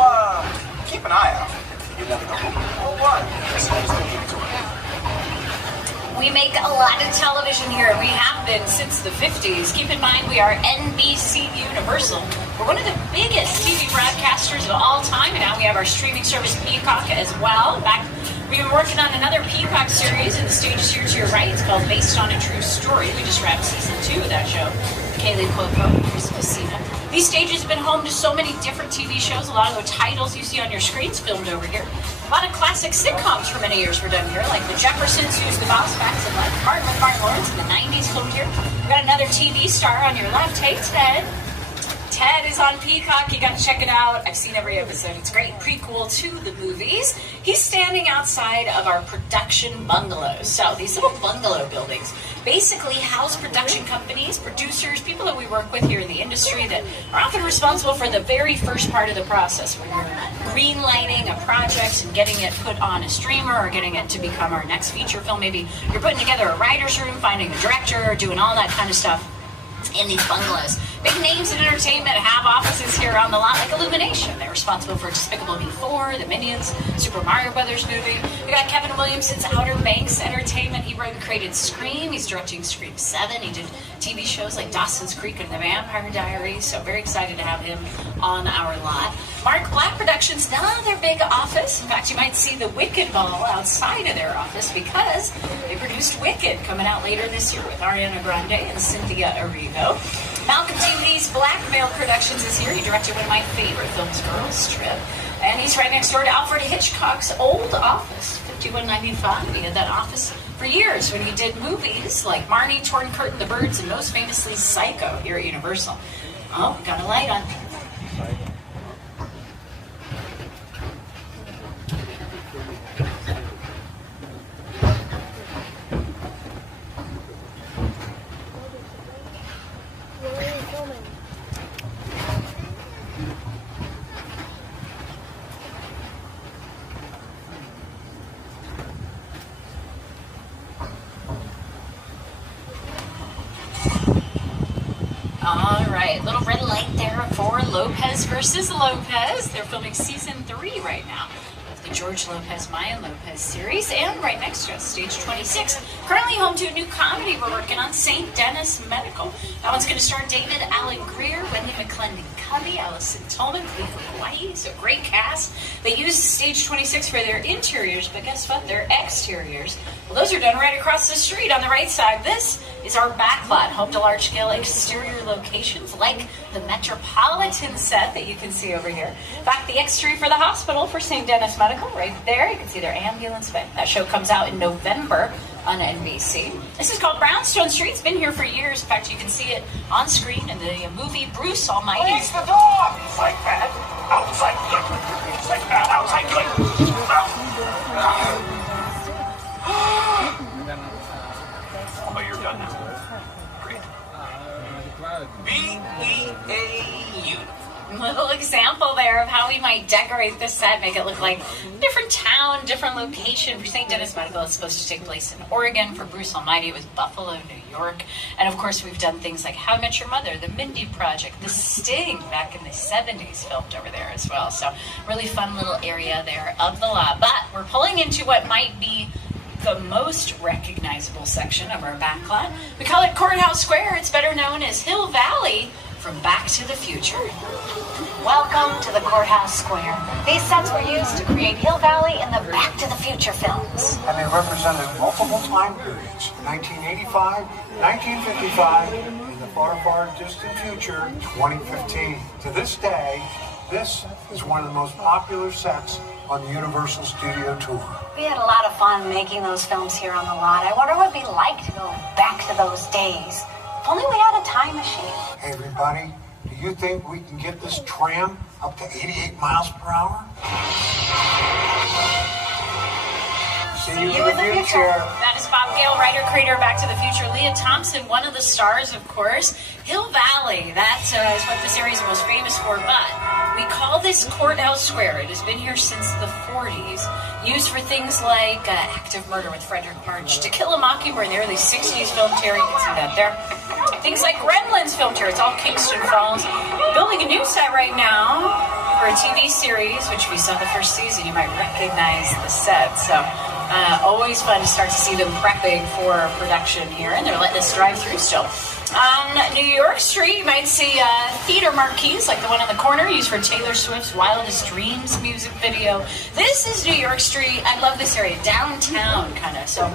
keep an eye out. You never know who or what is going to give to it. We make a lot of television here. We have been since the 50s. Keep in mind, we are NBC Universal. We're one of the biggest TV broadcasters of all time, and now we have our streaming service Peacock as well. In fact, we've been working on another Peacock series, and the stage is here to your right. It's called Based on a True Story. We just wrapped season 2 of that show. Kaylee Cuoco and Chris Messina. These stages have been home to so many different TV shows. A lot of the titles you see on your screens filmed over here. A lot of classic sitcoms for many years were done here, like The Jeffersons, Who's the Boss, Facts of Life, Martin with Martin Lawrence in the 90s filmed here. We've got another TV star on your left. Hey, Ted. Ted is on Peacock. You got to check it out. I've seen every episode. It's great. Prequel to the movies. He's standing outside of our production bungalows. So these little bungalow buildings basically house production companies, producers, people that we work with here in the industry that are often responsible for the very first part of the process when we're greenlighting a project and getting it put on a streamer or getting it to become our next feature film. Maybe you're putting together a writer's room, finding a director, doing all that kind of stuff in these bungalows. Big names in entertainment have offices here on the lot, like Illumination. They're responsible for Despicable Me 4, the Minions, Super Mario Brothers movie. We got Kevin Williamson's Outer Banks Entertainment. He wrote and created Scream. He's directing Scream 7. He did TV shows like Dawson's Creek and The Vampire Diaries. So very excited to have him on our lot. Mark Black Productions, another big office. In fact, you might see the Wicked ball outside of their office because they produced Wicked coming out later this year with Ariana Grande and Cynthia Erivo. Malcolm TV's Blackmail Productions is here. He directed one of my favorite films, Girls Trip. And he's right next door to Alfred Hitchcock's old office, 5195. He had that office for years when he did movies like Marnie, Torn Curtain, The Birds, and most famously Psycho here at Universal. Oh, got a light on. All right, little red light there for Lopez versus Lopez. They're filming season 3 right now of the George Lopez, Maya Lopez series. And right next to us, stage 26. Currently home to a new comedy we're working on, St. Denis Medical. That one's going to star David Allen Greer, Wendy McClendon Covey, Allison Tolman, Kalika Hawaii. So great cast. They used stage 26 for their interiors, but guess what? Their exteriors, well, those are done right across the street on the right side. This is our backlot, home to large-scale exterior locations like the Metropolitan set that you can see over here. In fact, the exterior for the hospital for St. Denis Medical, right there. You can see their ambulance bay. That show comes out in November on NBC. This is called Brownstone Street. It's been here for years. In fact, you can see it on screen in the movie Bruce Almighty. Place the door! Inside bad, outside good. Inside bad, outside good. Oh, you're done now. Great. B-E-A-U. Little example there of how we might decorate this set, make it look like a different town, different location. For St. Denis Medical, it's supposed to take place in Oregon. For Bruce Almighty, it was Buffalo, New York. And of course, we've done things like How I Met Your Mother, The Mindy Project, The Sting back in the 70s filmed over there as well. So really fun little area there of the lot. But we're pulling into what might be the most recognizable section of our backlot. We call it Courthouse Square. It's better known as Hill Valley from Back to the Future. Welcome to the Courthouse Square. These sets were used to create Hill Valley in the Back to the Future films. And they represented multiple time periods: 1985, 1955, and the far, far distant future, 2015. To this day, this is one of the most popular sets on the Universal Studio Tour. We had a lot of fun making those films here on the lot. I wonder what it'd be like to go back to those days. If only we had a time machine. Hey, everybody, do you think we can get this tram up to 88 miles per hour? See you in the future. That is Bob Gale, writer, creator of Back to the Future. Leah Thompson, one of the stars, of course. Hill Valley, that is what this area is most famous for, but we call this Courthouse Square. It has been here since the 40s, used for things like Active Murder with Frederick March, To Kill a Mockingbird in the early 60s filmed here. You can see that there. Things like Gremlins filmed here. It's all Kingston Falls. Building a new set right now for a TV series, which we saw the first season. You might recognize the set. So always fun to start to see them prepping for production here, and they're letting us drive through still. On New York Street, you might see theater marquees like the one on the corner used for Taylor Swift's Wildest Dreams music video. This is New York Street. I love this area, downtown kind of. So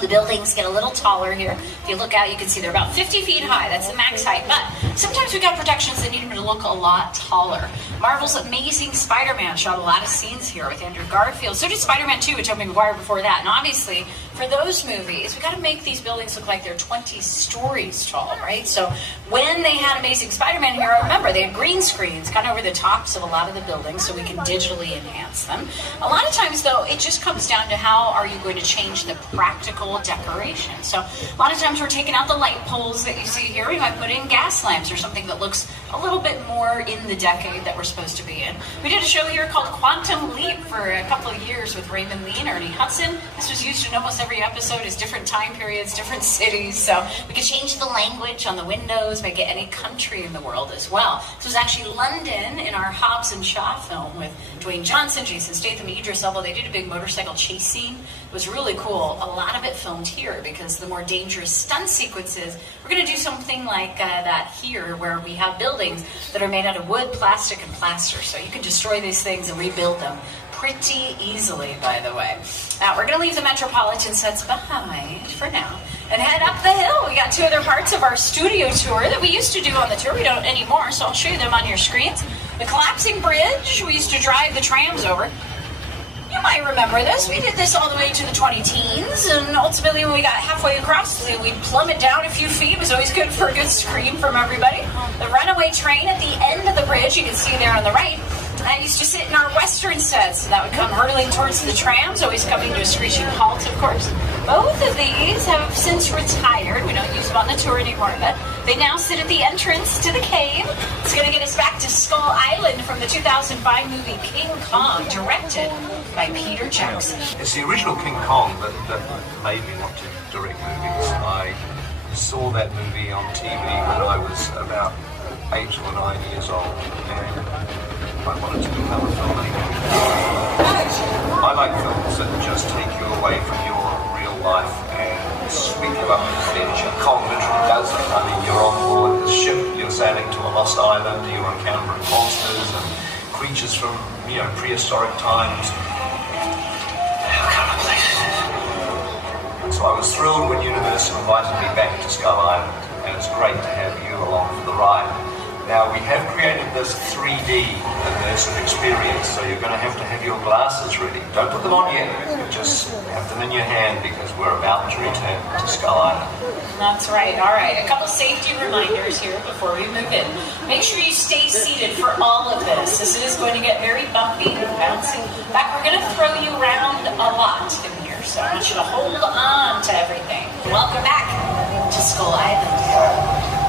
the buildings get a little taller here. If you look out, you can see they're about 50 feet high. That's the max height. But sometimes we've got productions that need them to look a lot taller. Marvel's Amazing Spider-Man shot a lot of scenes here with Andrew Garfield. So did Spider-Man 2 with Tobey Maguire before that. And obviously, for those movies, we got to make these buildings look like they're 20 stories tall, right? So when they had Amazing Spider-Man here, I remember they had green screens kind of over the tops of a lot of the buildings so we can digitally enhance them. A lot of times, though, it just comes down to how are you going to change the practical decoration. So a lot of times we're taking out the light poles that you see here. We might put in gas lamps or something that looks a little bit more in the decade that we're supposed to be in. We did a show here called Quantum Leap for a couple of years with Raymond Lee and Ernie Hudson. This was used in almost every episode as different time periods, different cities. So we could change the language on the windows, make it any country in the world as well. This was actually London in our Hobbs and Shaw film with Dwayne Johnson, Jason Statham, Idris Elba. They did a big motorcycle chase scene. It was really cool. A lot of it filmed here because the more dangerous stunt sequences, we're going to do something like that here where we have buildings that are made out of wood, plastic, and plaster. So you can destroy these things and rebuild them pretty easily, by the way. Now, we're going to leave the Metropolitan sets behind for now and head up the hill. We got two other parts of our studio tour that we used to do on the tour. We don't anymore, so I'll show you them on your screens. The collapsing bridge, we used to drive the trams over. You might remember this. We did this all the way to the 20-teens, and ultimately when we got halfway across, we'd plummet down a few feet. It was always good for a good scream from everybody. The runaway train at the end of the bridge, you can see there on the right. I used to sit in our western sets that would come hurtling towards the trams, always coming to a screeching halt, of course. Both of these have since retired. We don't use them on the tour anymore, but they now sit at the entrance to the cave. It's going to get us back to Skull Island from the 2005 movie King Kong, directed by Peter Jackson. It's the original King Kong that made me want to direct movies. I saw that movie on TV when I was about 8 or 9 years old, and I wanted to become a filmmaker. I like films that just take you away from your real life and sweep you up to the edge. Kong literally does it. I mean, you're on board the ship, you're sailing to a lost island, you're encountering monsters and creatures from, prehistoric times. How kind of place is this? So I was thrilled when Universal invited me back to Skull Island, and it's great to have you along for the ride. Now, we have created this 3D immersive experience, so you're going to have your glasses ready. Don't put them on yet, just have them in your hand because we're about to return to Skull Island. That's right. All right, a couple safety reminders here before we move in. Make sure you stay seated for all of this. This is going to get very bumpy and bouncy. In fact, we're going to throw you around a lot in here, so I want you to hold on to everything. Welcome back to Skull Island.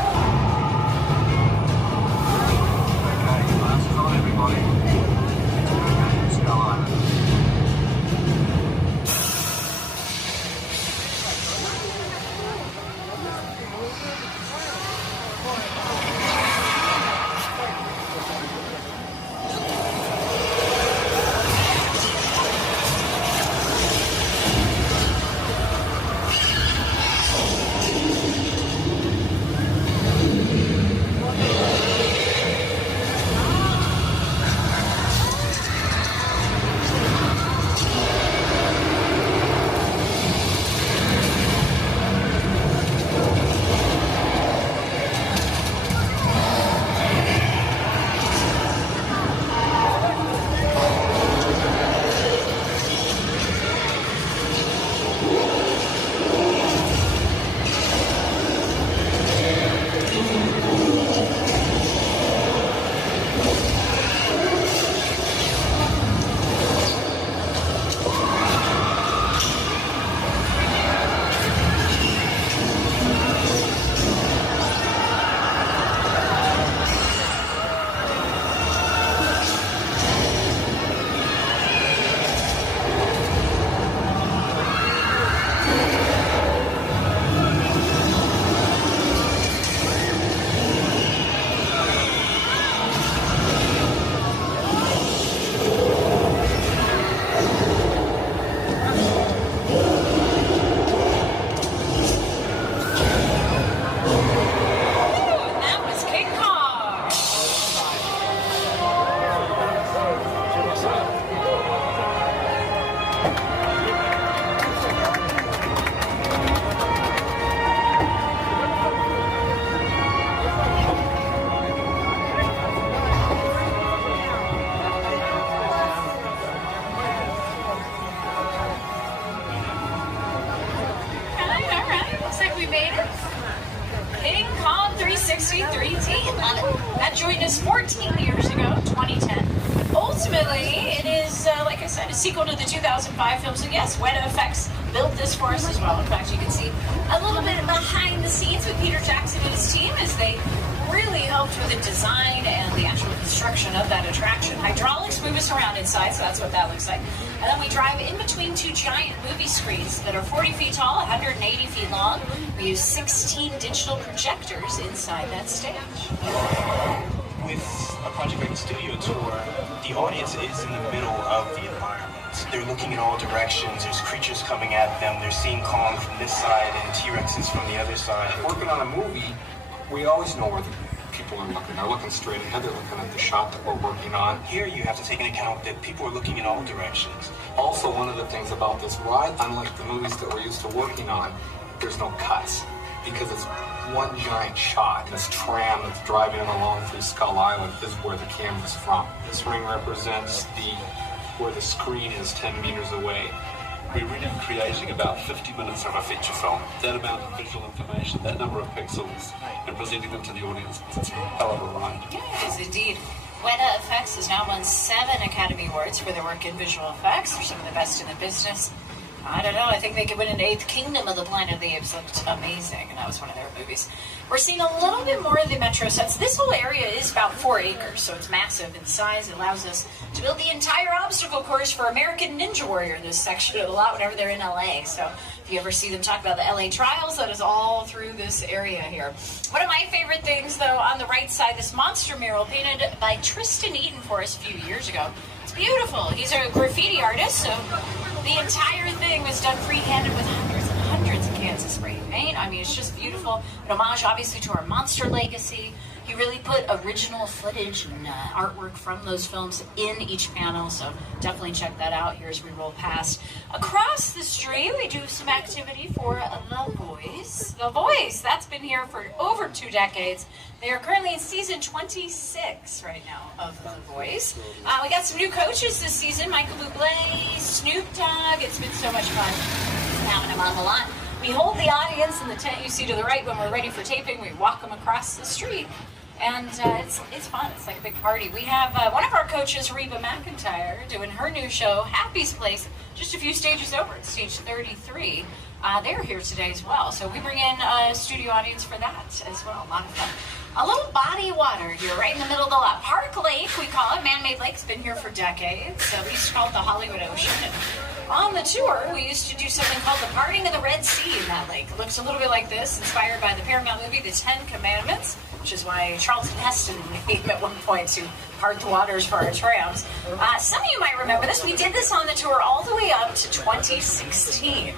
That joined us 14 years ago, 2010. Ultimately, it is, like I said, a sequel to the 2005 film. So yes, Weta Effects built this for us as well. In fact, you can see a little bit behind the scenes with Peter Jackson and his team as they really helped with the design and the actual construction of that attraction. Hydraulics move us around inside, so that's what that looks like. And then we drive in between two giant movie screens that are 40 feet tall, 180 feet long. We use 16 digital projectors inside that stage. With a project like the studio tour, the audience is in the middle of the environment. They're looking in all directions, there's creatures coming at them, they're seeing Kong from this side and T-Rexes from the other side. Working on a movie, we always know where the people are looking. They're looking straight ahead, they're looking at the shot that we're working on. Here you have to take into account that people are looking in all directions. Also, one of the things about this ride, unlike the movies that we're used to working on, there's no cuts. Because it's one giant shot. This tram that's driving along through Skull Island is where the camera's from. This ring represents where the screen is 10 meters away. We're really creating about 50 minutes of a feature film. That amount of visual information, that number of pixels, and presenting them to the audience, it's a hell of a ride. Yes, indeed. Weta Effects has now won 7 Academy Awards for their work in visual effects. They're some of the best in the business. I don't know. I think they could win an 8th Kingdom of the Planet of the Apes. Looked amazing, and that was one of their movies. We're seeing a little bit more of the metro sets. This whole area is about 4 acres, so it's massive in size. It allows us to build the entire obstacle course for American Ninja Warrior, this section a lot whenever they're in LA. So if you ever see them talk about the LA trials, that is all through this area here. One of my favorite things, though, on the right side, this monster mural painted by Tristan Eaton for us a few years ago. It's beautiful. He's a graffiti artist, so the entire thing was done free-handed with hundreds and hundreds of cans of spray paint. I mean, it's just beautiful. An homage, obviously, to our monster legacy. He really put original footage and artwork from those films in each panel, so definitely check that out here as we roll past. Across the street, we do some activity for The Voice. The Voice, that's been here for over 2 decades. They are currently in season 26 right now of The Voice. We got some new coaches this season, Michael Bublé, Snoop Dogg. It's been so much fun having them on the lot. We hold the audience in the tent you see to the right when we're ready for taping. We walk them across the street. And it's fun. It's like a big party. We have one of our coaches, Reba McEntire, doing her new show, Happy's Place, just a few stages over at stage 33. They're here today as well. So we bring in a studio audience for that as well. A lot of fun. A little body of water here, right in the middle of the lot. Park Lake, we call it. Man-made lake. It's been here for decades. So we used to call it the Hollywood Ocean. And on the tour, we used to do something called the Parting of the Red Sea in that lake. It looks a little bit like this, inspired by the Paramount movie, The 10 Commandments, which is why Charlton Heston came at one point to part the waters for our trams. Some of you might remember this. We did this on the tour all the way up to 2016.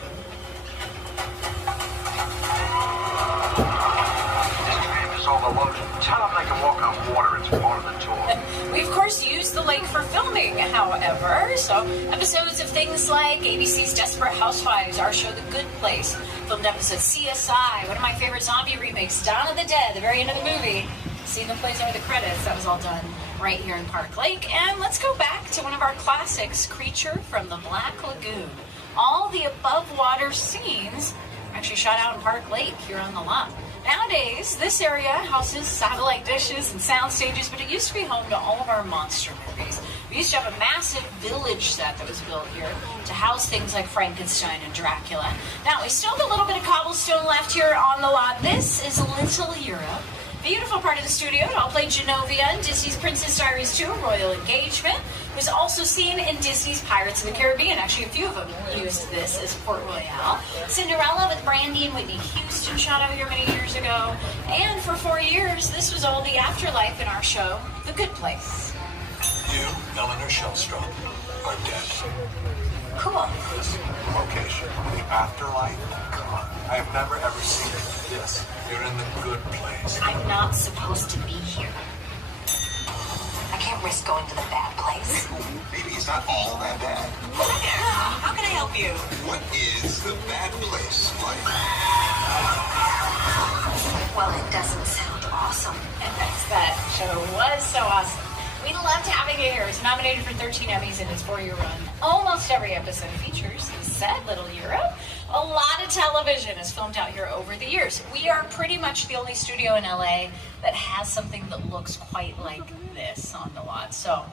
Overloaded. Tell them they can walk on water. It's part of the tour. We, of course, use the lake for filming, however. So, episodes of things like ABC's Desperate Housewives, our show The Good Place, filmed episode CSI, one of my favorite zombie remakes, Dawn of the Dead, the very end of the movie. Scene that plays over the credits. That was all done right here in Park Lake. And let's go back to one of our classics, Creature from the Black Lagoon. All the above-water scenes actually shot out in Park Lake here on the lot. Nowadays, this area houses satellite dishes and sound stages, but it used to be home to all of our monster movies. We used to have a massive village set that was built here to house things like Frankenstein and Dracula. Now, we still have a little bit of cobblestone left here on the lot. This is Little Europe. Beautiful part of the studio. It all played Genovia in Disney's Princess Diaries 2, Royal Engagement. It was also seen in Disney's Pirates of the Caribbean. Actually, a few of them used this as Port Royale. Cinderella with Brandy and Whitney Houston shot out here many years ago. And for 4 years, this was all the afterlife in our show, The Good Place. You, Eleanor Shellstrop, are dead. Cool. This location, the afterlife. Come on. I have never ever seen this. You're in the good place. I'm not supposed to be here. I can't risk going to the bad place. Maybe it's not all that bad. How can I help you? What is the bad place like? Well, it doesn't sound awesome. That show was so awesome. We loved having it here. It was nominated for 13 Emmys in its 4-year run. Almost every episode features the set, Little Europe. A lot of television is filmed out here over the years. We are pretty much the only studio in LA that has something that looks quite like this on the lot. So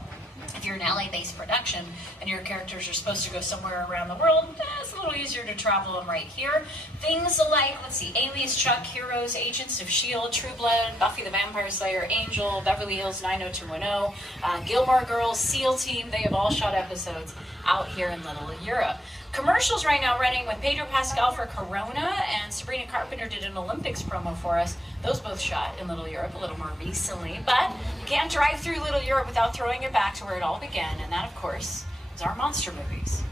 if you're an LA-based production and your characters are supposed to go somewhere around the world, it's a little easier to travel them right here. Things like, let's see, Alias, Chuck, Heroes, Agents of S.H.I.E.L.D., True Blood, Buffy the Vampire Slayer, Angel, Beverly Hills 90210, Gilmore Girls, SEAL Team, they have all shot episodes out here in Little Europe. Commercials right now running with Pedro Pascal for Corona, and Sabrina Carpenter did an Olympics promo for us. Those both shot in Little Europe a little more recently, but you can't drive through Little Europe without throwing it back to where it all began, and that, of course, is our monster movies.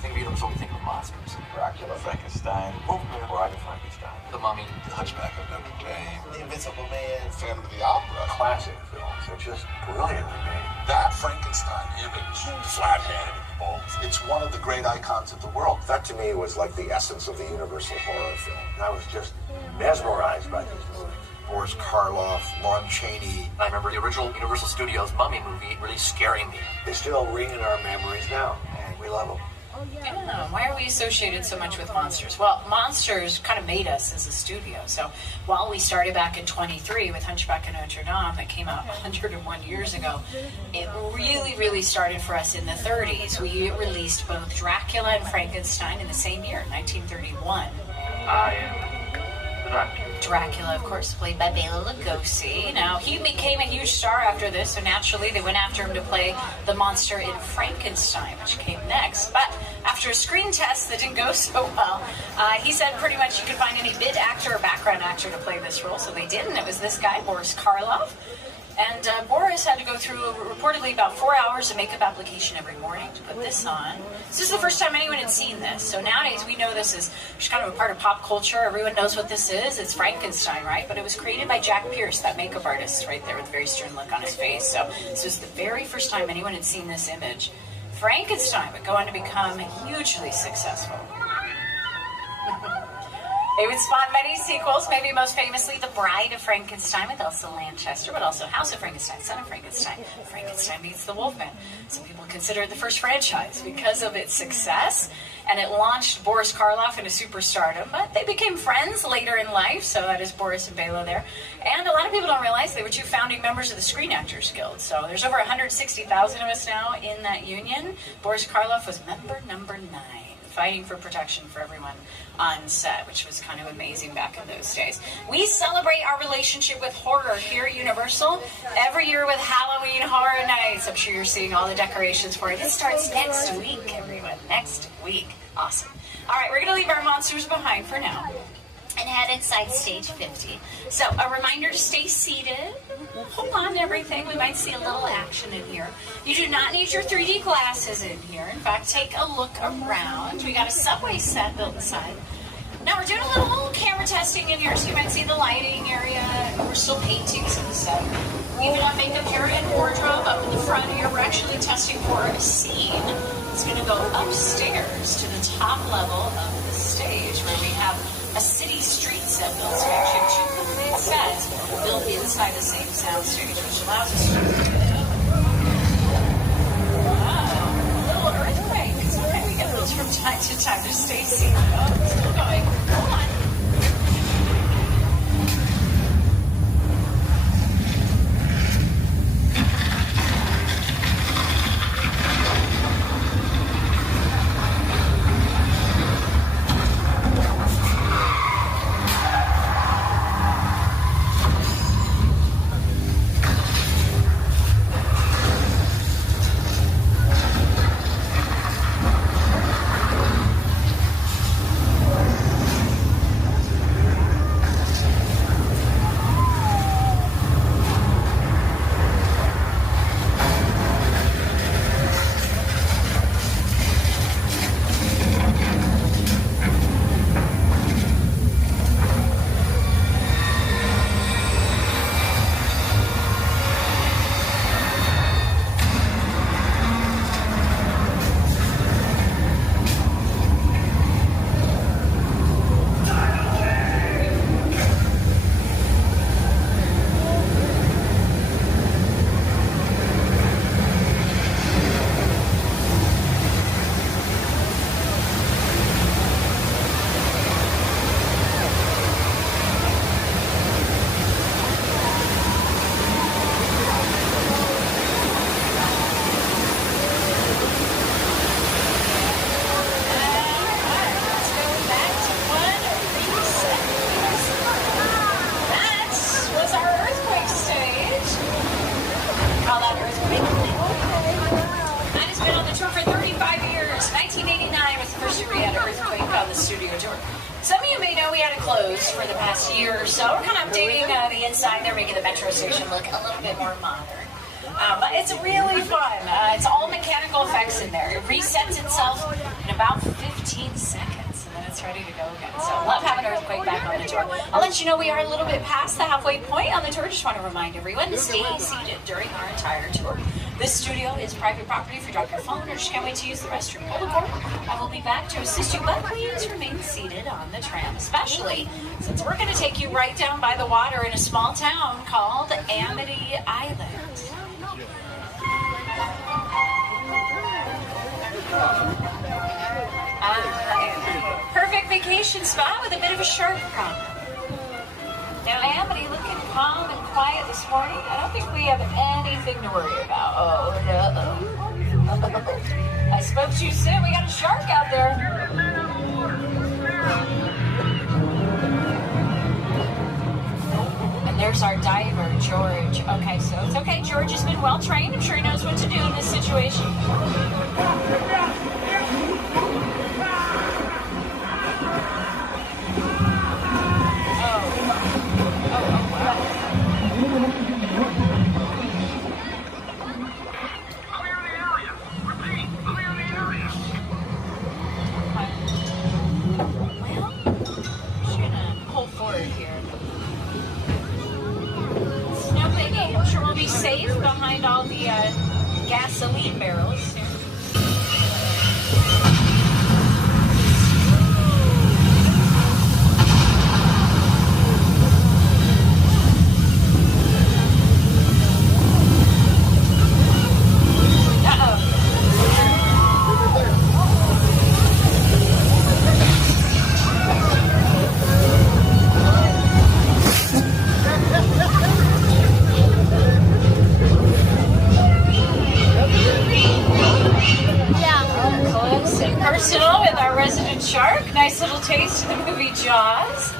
Think of Europe, so we think of monsters. Dracula, Frankenstein, Bride of Frankenstein, The Mummy, The Hunchback of Notre Dame, The Invincible Man, Phantom of the Opera. Classic films. They're just brilliantly made. That Frankenstein image, flathead, bones, it's one of the great icons of the world. That to me was like the essence of the universal horror film. I was just mesmerized by these movies. Boris Karloff, Lon Chaney. I remember the original Universal Studios Mummy movie really scaring me. They still ring in our memories now, and we love them. Yeah, why are we associated so much with monsters? Well, monsters kind of made us as a studio. So while we started back in 23 with Hunchback of Notre Dame that came out 101 years ago, it really started for us in the 30s. We released both Dracula and Frankenstein in the same year, 1931. I am Dracula, of course, played by Bela Lugosi. Now, he became a huge star after this, so naturally they went after him to play the monster in Frankenstein, which came next. But after a screen test that didn't go so well, he said pretty much you could find any bit actor or background actor to play this role, so they did, and it was this guy, Boris Karloff. And Boris had to go through reportedly about 4 hours of makeup application every morning to put this on. This is the first time anyone had seen this. So nowadays we know this is just kind of a part of pop culture. Everyone knows what this is. It's Frankenstein, right? But it was created by Jack Pierce, that makeup artist right there with a very stern look on his face. So this was the very first time anyone had seen this image. Frankenstein would go on to become hugely successful. It would spawn many sequels, maybe most famously The Bride of Frankenstein with Elsa Lanchester, but also House of Frankenstein, Son of Frankenstein, Frankenstein Meets the Wolfman. Some people consider it the first franchise because of its success, and it launched Boris Karloff into superstardom, but they became friends later in life, so that is Boris and Bela there. And a lot of people don't realize they were two founding members of the Screen Actors Guild, so there's over 160,000 of us now in that union. Boris Karloff was member number 9. Fighting for protection for everyone on set, which was kind of amazing back in those days. We celebrate our relationship with horror here at Universal every year with Halloween Horror Nights. I'm sure you're seeing all the decorations for it. It starts next week, everyone. Next week. Awesome. All right, we're going to leave our monsters behind for now and head inside stage 50. So a reminder to stay seated. Hold on to everything. We might see a little action in here. You do not need your 3D glasses in here. In fact, take a look around. We got a subway set built inside. Now we're doing a little camera testing in here, so you might see the lighting area. We're still painting some of the set. We even have makeup area and wardrobe up in the front here. We're actually testing for a scene. It's going to go upstairs to the top level of the stage where we have a city street set built. So we actually have 2 complete sets built inside the same sound stage, which allows us to a little earthquake. Sometimes we get those from time to time. Just stay seated. Oh, it's still going. Hold on. For the past year or so. We're kind of updating the inside there, making the metro station look a little bit more modern. But it's really fun. It's all mechanical effects in there. It resets itself in about 15 seconds, and then it's ready to go again. So love having Earthquake back on the tour. I'll let you know we are a little bit past the halfway point on the tour. Just want to remind everyone to stay seated during our entire tour. This studio is private property. If you drop your phone or just can't wait to use the restroom, pull the cord. I will be back to assist you, but please remain seated on the tram, especially since we're going to take you right down by the water in a small town called Amity Island. recreation spot with a bit of a shark problem. Now, Amity looking calm and quiet this morning. I don't think we have anything to worry about. Oh, no. I spoke too soon. We got a shark out there. And there's our diver, George. Okay, so it's okay. George has been well trained. I'm sure he knows what to do in this situation. Safe behind all the gasoline barrels. Taste of the movie Jaws.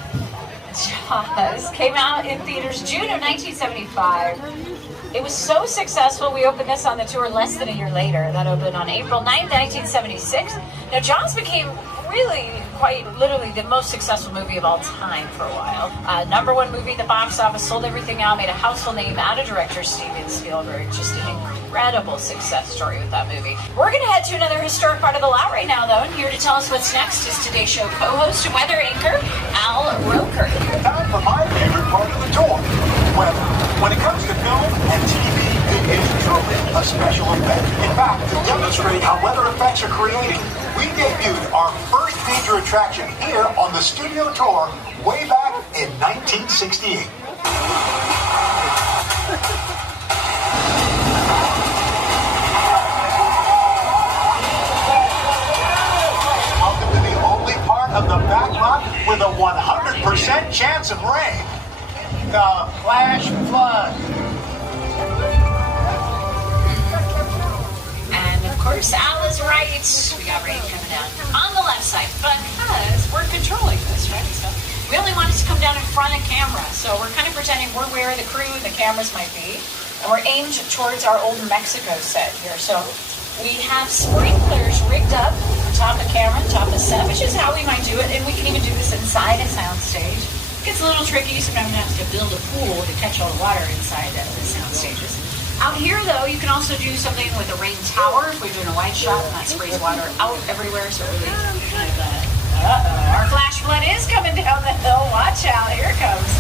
Jaws came out in theaters June of 1975. It was so successful, we opened this on the tour less than a year later. That opened on April 9th, 1976. Now, Jaws became really, quite literally, the most successful movie of all time for a while. #1 movie at the box office, sold everything out, made a household name out of director Steven Spielberg. Just an incredible success story with that movie. We're going to head to another historic part of the lot right now, though, and here to tell us what's next is today's show co-host and weather anchor, Al Roker. Time for my favorite part of the tour, weather. When it comes to film and TV, it is truly a special event. In fact, to demonstrate how weather effects are created, we debuted our first major attraction here on the studio tour way back in 1968. Welcome to the only part of the back lot with a 100% chance of rain. The flash flood. Of course, Al is right. We got rain coming down on the left side, but because we're controlling this, right? So we only want it to come down in front of camera. So we're kind of pretending we're where the crew and the cameras might be. And we're aimed towards our old Mexico set here. So we have sprinklers rigged up on top of camera, top of set, which is how we might do it. And we can even do this inside a soundstage. It gets a little tricky. Sometimes we have to build a pool to catch all the water inside the sound stages. Out here, though, you can also do something with a rain tower if we're doing a wide shot and that sprays water out everywhere. So really kind of our flash flood is coming down the hill. Watch out. Here it comes.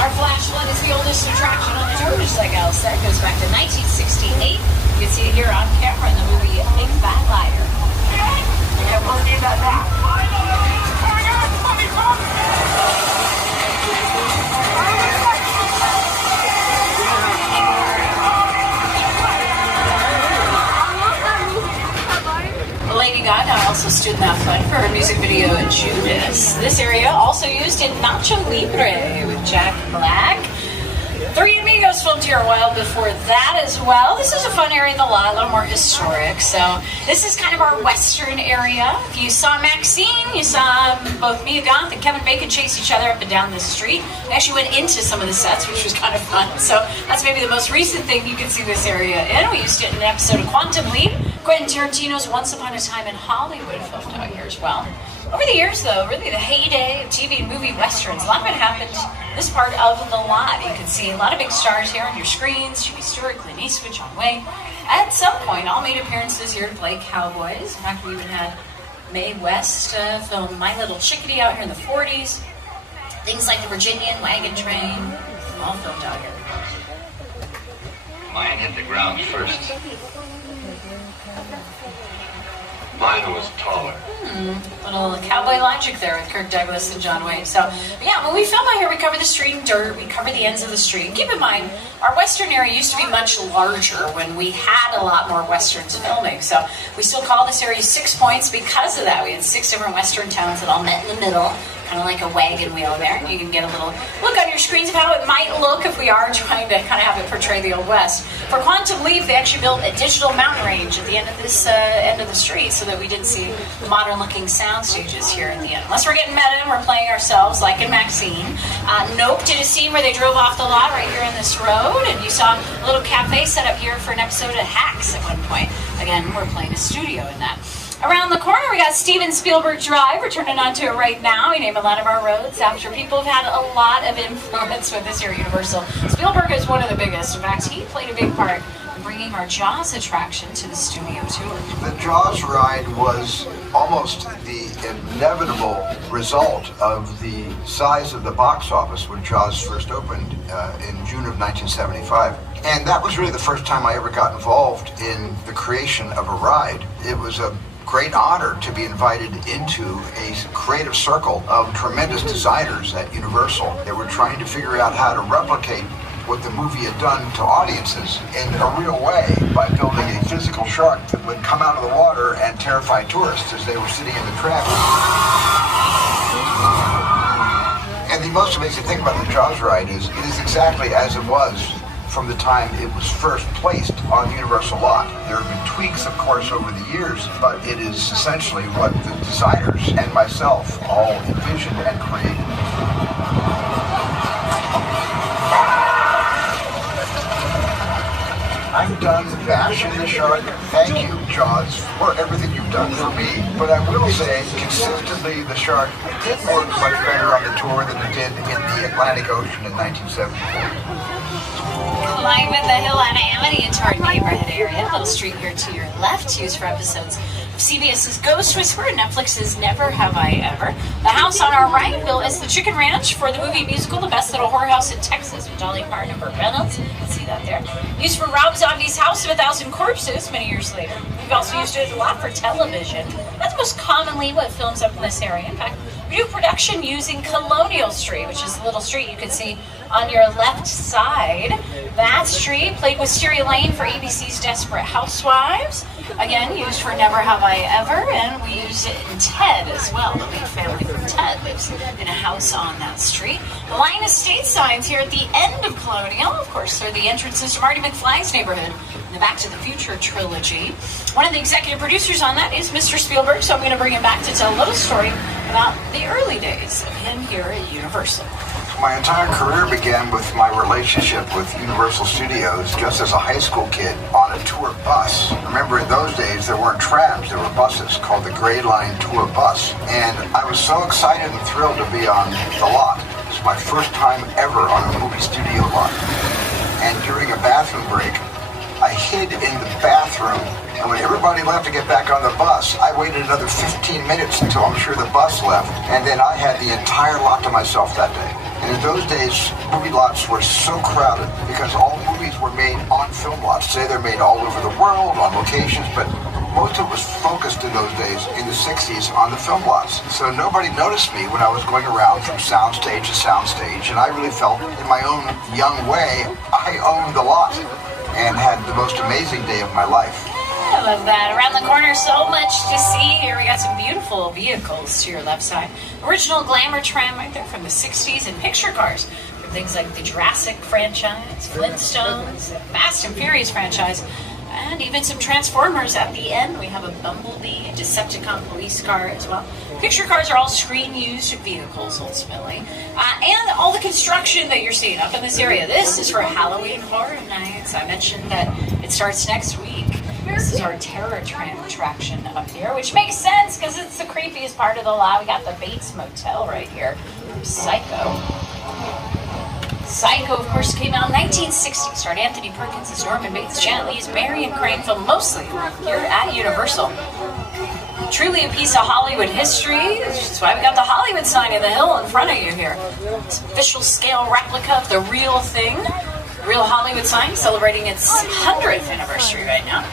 Our flash flood is the oldest attraction on the tour, just like Al said. It goes back to 1968. You can see it here on camera in the movie Big Bad Liar. Yeah, we'll do that now. Lady Gaga also stood in that front for her music video Judas. This area also used in Nacho Libre with Jack Black. Three Amigos filmed here a while before that as well. This is a fun area in the lot, a little more historic. So this is kind of our western area. If you saw Maxine, you saw both Mia Goth and Kevin Bacon chase each other up and down this street. I actually went into some of the sets, which was kind of fun. So that's maybe the most recent thing you can see this area in. We used it in an episode of Quantum Leap. Quentin Tarantino's Once Upon a Time in Hollywood filmed out here as well. Over the years, though, really the heyday of TV and movie westerns, a lot of it happened this part of the lot. You can see a lot of big stars here on your screens. Jimmy Stewart, Clint Eastwood, John Wayne. At some point, all made appearances here to play cowboys. In fact, we even had Mae West film My Little Chickadee out here in the 40s. Things like the Virginian, Wagon Train, all filmed out here. Mine hit the ground first. Mine was taller. Little cowboy logic there with Kirk Douglas and John Wayne. So, yeah, when we film out here, we cover the street and dirt, we cover the ends of the street. Keep in mind, our Western area used to be much larger when we had a lot more Westerns filming. So, we still call this area 6 Points because of that. We had 6 different Western towns that all met in the middle, kind of like a wagon wheel there. And you can get a little look on your screens of how it might look if we are trying to kind of have it portray the Old West. For Quantum Leap, they actually built a digital mountain range at the end of this end of the street so that we didn't see modern-looking sound stages here at the end. Unless we're getting meta and we're playing ourselves, like in Maxine. Nope did a scene where they drove off the lot right here in this road, and you saw a little cafe set up here for an episode of Hacks at one point. Again, we're playing a studio in that. Around the corner, we got Steven Spielberg Drive. We're turning onto it right now. We name a lot of our roads after people have had a lot of influence with this here at Universal. Spielberg is one of the biggest. In fact, he played a big part in bringing our Jaws attraction to the studio tour. The Jaws ride was almost the inevitable result of the size of the box office when Jaws first opened in June of 1975. And that was really the first time I ever got involved in the creation of a ride. It was a great honor to be invited into a creative circle of tremendous designers at Universal that were trying to figure out how to replicate what the movie had done to audiences in a real way by building a physical shark that would come out of the water and terrify tourists as they were sitting in the traffic. And the most amazing thing about the Jaws ride is it is exactly as it was from the time it was first placed on the Universal lot. There have been tweaks, of course, over the years, but it is essentially what the designers and myself all envisioned and created. I'm done bashing the shark. Thank you, Jaws, for everything you've done for me. But I will say, consistently, the shark did work much better on the tour than it did in the Atlantic Ocean in 1974. Climbing the hill on Amity into our neighborhood area. A little street here to your left, used for episodes of CBS's Ghost Whisperer, Netflix's Never Have I Ever. The house on our right built as the Chicken Ranch for the movie musical The Best Little Whorehouse in Texas with Dolly Parton and Burt Reynolds. You can see that there. Used for Rob Zombie's House of 1,000 Corpses many years later. We've also used it a lot for television. That's most commonly what films up in this area. In fact, we do production using Colonial Street, which is the little street you can see on your left side. That street played Wisteria Lane for ABC's Desperate Housewives. Again, used for Never Have I Ever, and we use it in Ted as well. The lead family from Ted lives in a house on that street. The line of state signs here at the end of Colonial, of course, are the entrances to Marty McFly's neighborhood in the Back to the Future trilogy. One of the executive producers on that is Mr. Spielberg, so I'm going to bring him back to tell a little story about the early days of him here at Universal. My entire career began with my relationship with Universal Studios just as a high school kid on a tour bus. Remember, in those days, there weren't trams, there were buses called the Gray Line Tour Bus. And I was so excited and thrilled to be on the lot. It was my first time ever on a movie studio lot. And during a bathroom break, I hid in the bathroom. And when everybody left to get back on the bus, I waited another 15 minutes until I'm sure the bus left. And then I had the entire lot to myself that day. And in those days, movie lots were so crowded because all movies were made on film lots. Today they're made all over the world, on locations, but most of it was focused in those days, in the 60s, on the film lots. So nobody noticed me when I was going around from soundstage to soundstage, and I really felt, in my own young way, I owned the lot and had the most amazing day of my life. I love that. Around the corner, so much to see here. We got some beautiful vehicles to your left side. Original glamour tram right there from the 60s, and picture cars from things like the Jurassic franchise, Flintstones, the Fast and Furious franchise, and even some Transformers at the end. We have a Bumblebee, Decepticon police car as well. Picture cars are all screen-used vehicles, ultimately. And all the construction that you're seeing up in this area. This is for Halloween Horror Nights. I mentioned that it starts next week. This is our Terror Tram attraction up here, which makes sense because it's the creepiest part of the lot. We got the Bates Motel right here from Psycho. Psycho, of course, came out in 1960. Starred Anthony Perkins as Norman Bates, Janet Leigh as Marion Crane, filmed mostly here at Universal. Truly a piece of Hollywood history. That's why we got the Hollywood sign in the hill in front of you here. It's official scale replica of the real thing. Real Hollywood sign celebrating its 100th anniversary right now.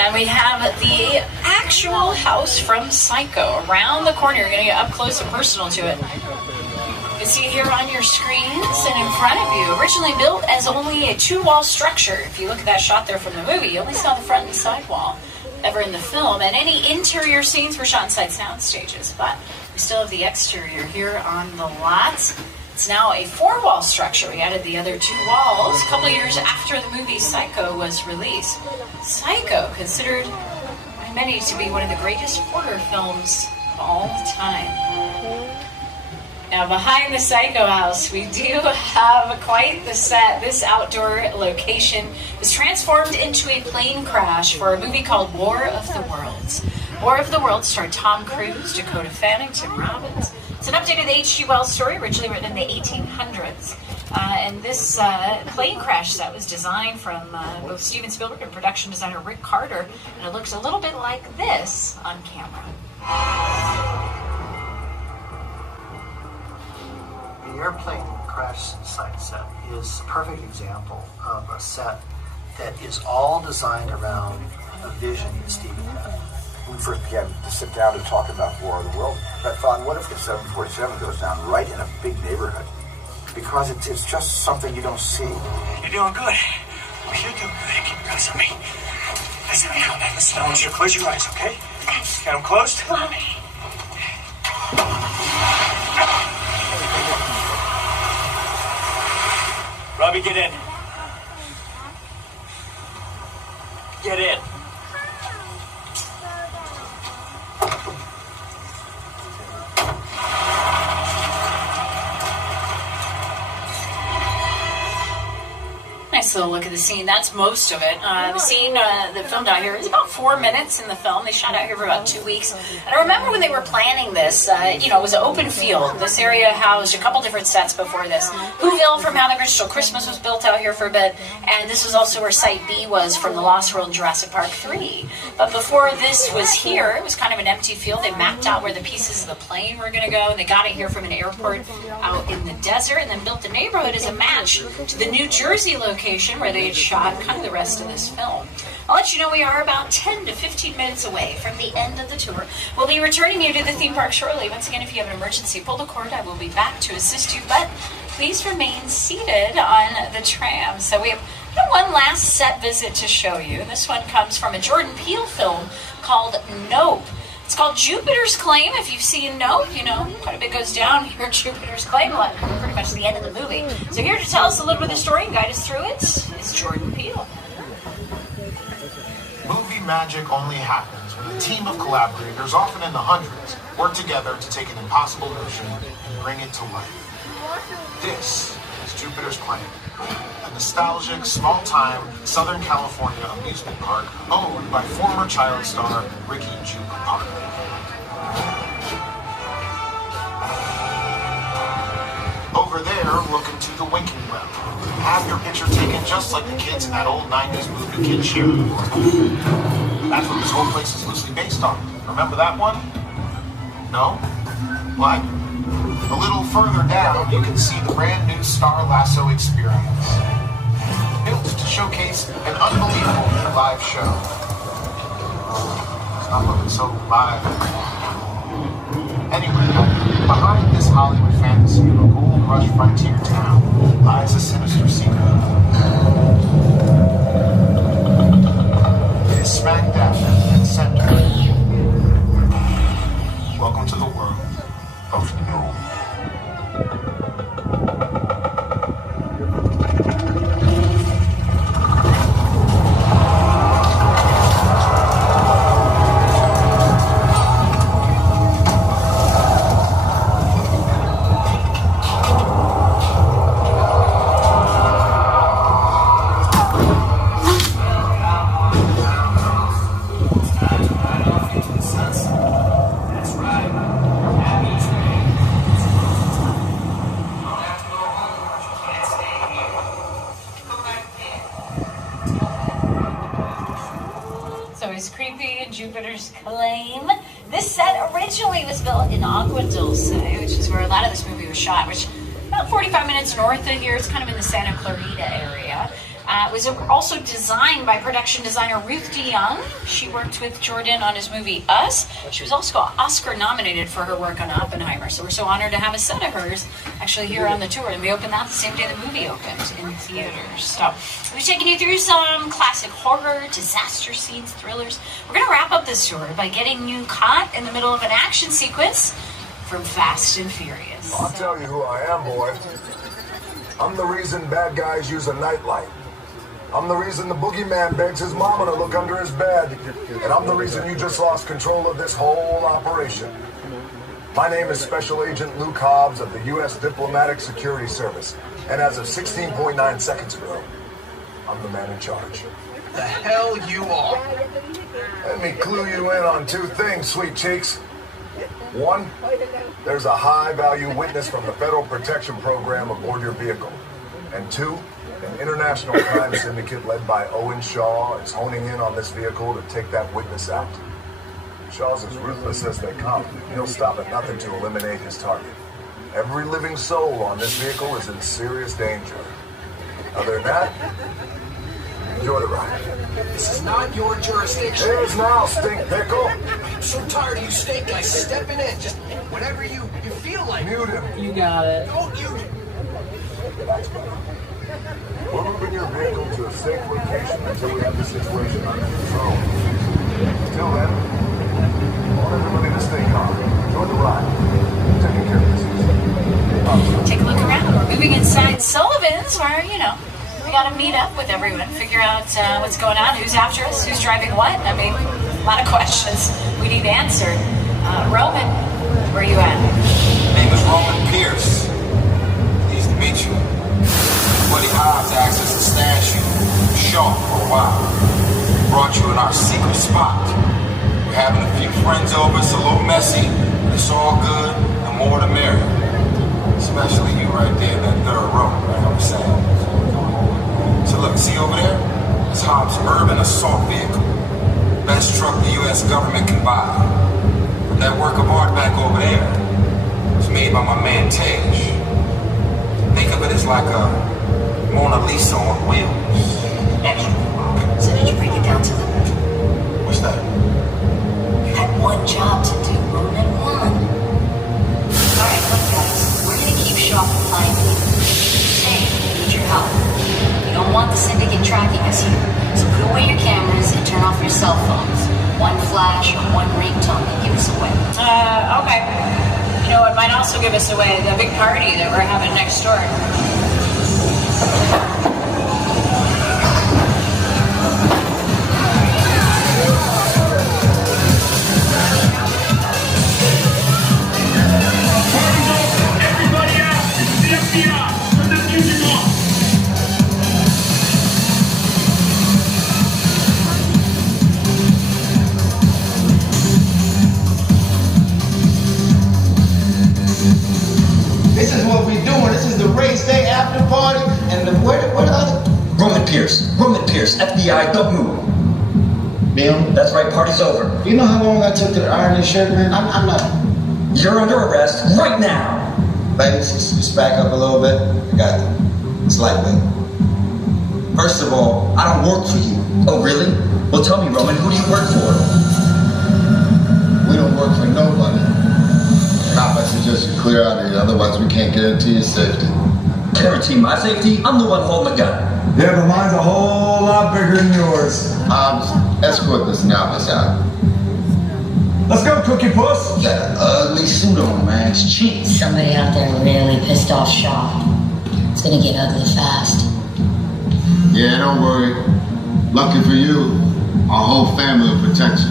And we have the actual house from Psycho around the corner. You're going to get up close and personal to it. You can see it here on your screens and in front of you. Originally built as only a 2-wall structure. If you look at that shot there from the movie, you only saw the front and side wall ever in the film. And any interior scenes were shot inside sound stages. But we still have the exterior here on the lot. It's now a 4-wall structure. We added the other 2 walls a couple years after the movie Psycho was released. Psycho, considered by many to be one of the greatest horror films of all time. Now, behind the Psycho house, we do have quite the set. This outdoor location was transformed into a plane crash for a movie called War of the Worlds. War of the Worlds starred Tom Cruise, Dakota Fanning, Tim Robbins. It's an updated H.G. Wells story, originally written in the 1800s. And this plane crash set was designed from both Steven Spielberg and production designer Rick Carter. And it looks a little bit like this on camera. The airplane crash site set is a perfect example of a set that is all designed around a vision that Steven had. When we first began to sit down to talk about War of the World, I thought, what if the 747 goes down right in a big neighborhood? Because it's just something you don't see. You're doing good. You're doing good. Keep your eyes on me. Listen, I want you to close your eyes, okay? Got them closed? Robbie, get in. Get in. Nice little look at the scene. That's most of it. The scene that filmed out here is about 4 minutes in the film. They shot out here for about 2 weeks. And I remember when they were planning this, it was an open field. This area housed a couple different sets before this. Whoville from How the Grinch Stole Christmas was built out here for a bit. And this was also where Site B was from The Lost World and Jurassic Park 3. But before this was here, it was kind of an empty field. They mapped out where the pieces of the plane were going to go. And they got it here from an airport out in the desert. And then built the neighborhood as a match to the New Jersey location where they had shot kind of the rest of this film. I'll let you know we are about 10 to 15 minutes away from the end of the tour. We'll be returning you to the theme park shortly. Once again, if you have an emergency, pull the cord. I will be back to assist you, but please remain seated on the tram. So we have one last set visit to show you. This one comes from a Jordan Peele film called Nope. It's called Jupiter's Claim. If you've seen Nope, quite a bit goes down here at Jupiter's Claim, pretty much the end of the movie. So here to tell us a little bit of the story and guide us through it is Jordan Peele. Movie magic only happens when a team of collaborators, often in the hundreds, work together to take an impossible notion and bring it to life. This is Jupiter's Claim, a nostalgic, small-time Southern California amusement park owned by former child star Ricky Juke Park. Over there, look into the winking well. Have your picture taken just like the kids in that old 90s movie Kid Cheering. That's what this whole place is loosely based on. Remember that one? No? What? A little further down, you can see the brand new Star Lasso experience. Built to showcase an unbelievable live show. It's not looking so live. Anyway, behind this Hollywood fantasy of a gold rush frontier town lies a sinister secret. It is smack dab in the center. Welcome to the world of No. Jupiter's Claim. This set originally was built in Agua Dulce, which is where a lot of this movie was shot, which about 45 minutes north of here. It's kind of in the Santa Clarita area. It was also designed by production designer Ruth DeYoung. She worked with Jordan on his movie Us. She was also Oscar nominated for her work on Oppenheimer. So we're so honored to have a set of hers actually here on the tour. And we opened that the same day the movie opened in theaters. So we've taken you through some classic horror, disaster scenes, thrillers. We're going to wrap up this tour by getting you caught in the middle of an action sequence from Fast and Furious. I'll tell you who I am, boy. I'm the reason bad guys use a nightlight. I'm the reason the boogeyman begs his mama to look under his bed. And I'm the reason you just lost control of this whole operation. My name is Special Agent Luke Hobbs of the U.S. Diplomatic Security Service. And as of 16.9 seconds ago, I'm the man in charge. The hell you are. Let me clue you in on two things, sweet cheeks. One, there's a high-value witness from the Federal Protection Program aboard your vehicle. And two, an international crime syndicate led by Owen Shaw is honing in on this vehicle to take that witness out. Shaw's as ruthless as they come. He'll stop at nothing to eliminate his target. Every living soul on this vehicle is in serious danger. Other than that, enjoy the ride. This is not your jurisdiction. It is now, stink pickle. I'm so tired of you snake guys stepping in. Just whenever you feel like. Mute him. You got it. Don't you? Relax, buddy. We're moving your vehicle to a safe location until we have the situation under control. Until then, I want everybody to stay calm. Enjoy the ride. Taking care of this. Take a look around. We're moving inside Sullivan's where, we got to meet up with everyone, figure out what's going on, who's after us, who's driving what. I mean, a lot of questions we need answered. Roman, where are you at? My name is Roman Pierce. Pleased to meet you. Buddy Hobbs asked us to stash you short for a while. Brought you in our secret spot. We're having a few friends over, it's a little messy, but it's all good, and more to merry. Especially you right there in that third row, like I was saying. So look, see over there? It's Hobbs' urban assault vehicle. Best truck the U.S. government can buy. But that work of art back over there was made by my man Tej. Think of it as like a Mona Lisa on wheels. So did you break it down to them? What's that? You had one job to do, Roman, one. Alright, look guys, we're gonna keep Shaw compliant. Hey, we need your help. We don't want the syndicate tracking us here. So put away your cameras and turn off your cell phones. One flash or one ringtone can give us away. Okay. You know what might also give us away? The big party that we're having next door. This is what we're doing. This is the race day after party. And where the other? Roman Pierce, FBI, don't move. Bill? That's right, party's over. You know how long I took to iron this shirt, man? I'm not. You're under arrest right now. Ladies, just back up a little bit. I got it. It's lightweight. First of all, I don't work for you. Oh, really? Well, tell me, Roman, who do you work for? We don't work for nobody. I suggest you clear out of here, otherwise we can't guarantee your safety. Guarantee my safety? I'm the one holding the gun. Yeah, but mine's a whole lot bigger than yours. Escort this novice out. Let's go, Cookie Puss. Got an ugly suit on, man. It's cheap. Somebody out there really pissed off Shaw. It's gonna get ugly fast. Yeah, don't worry. Lucky for you, our whole family will protect you.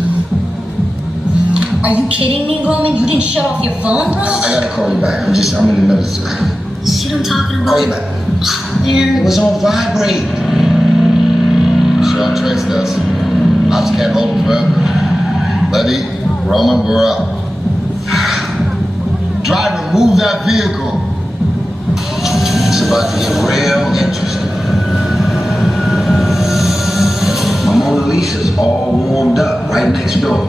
Are you kidding me, Roman? You didn't shut off your phone, bro? I gotta call you back. I'm in the middle of The shit I'm talking about. Call you back. Man. It was on vibrate. Shaw traced us. Ops can't hold him forever. Letty, Roman, we're up. Driver, move that vehicle. It's about to get real interesting. My Mona Lisa's all warmed up right next door.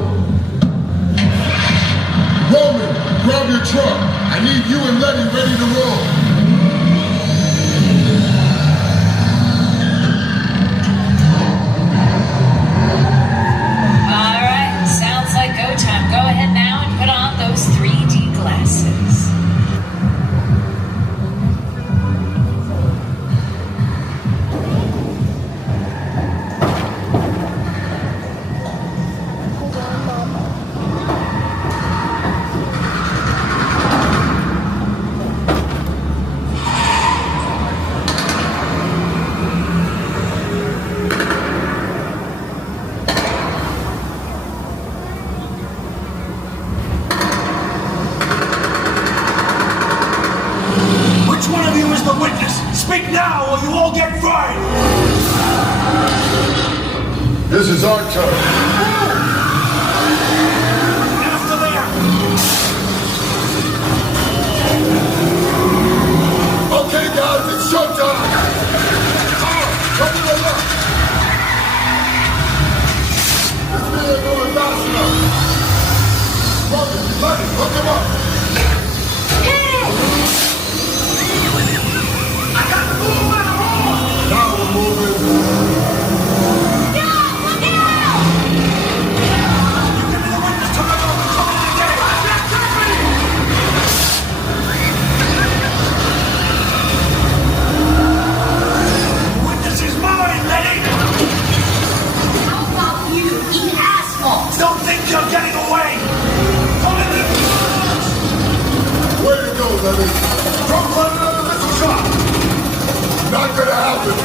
Roman, grab your truck. I need you and Letty ready to roll. Speak now or you all get fried! This is our turn. After there! Okay, guys, it's showtime! Come to the left! This man ain't moving fast enough! Logan, hook him up! I got the move on the road! Now we're moving! Don't think you're getting away! Way to go, Lenny! Don't run another missile shot! Not gonna happen!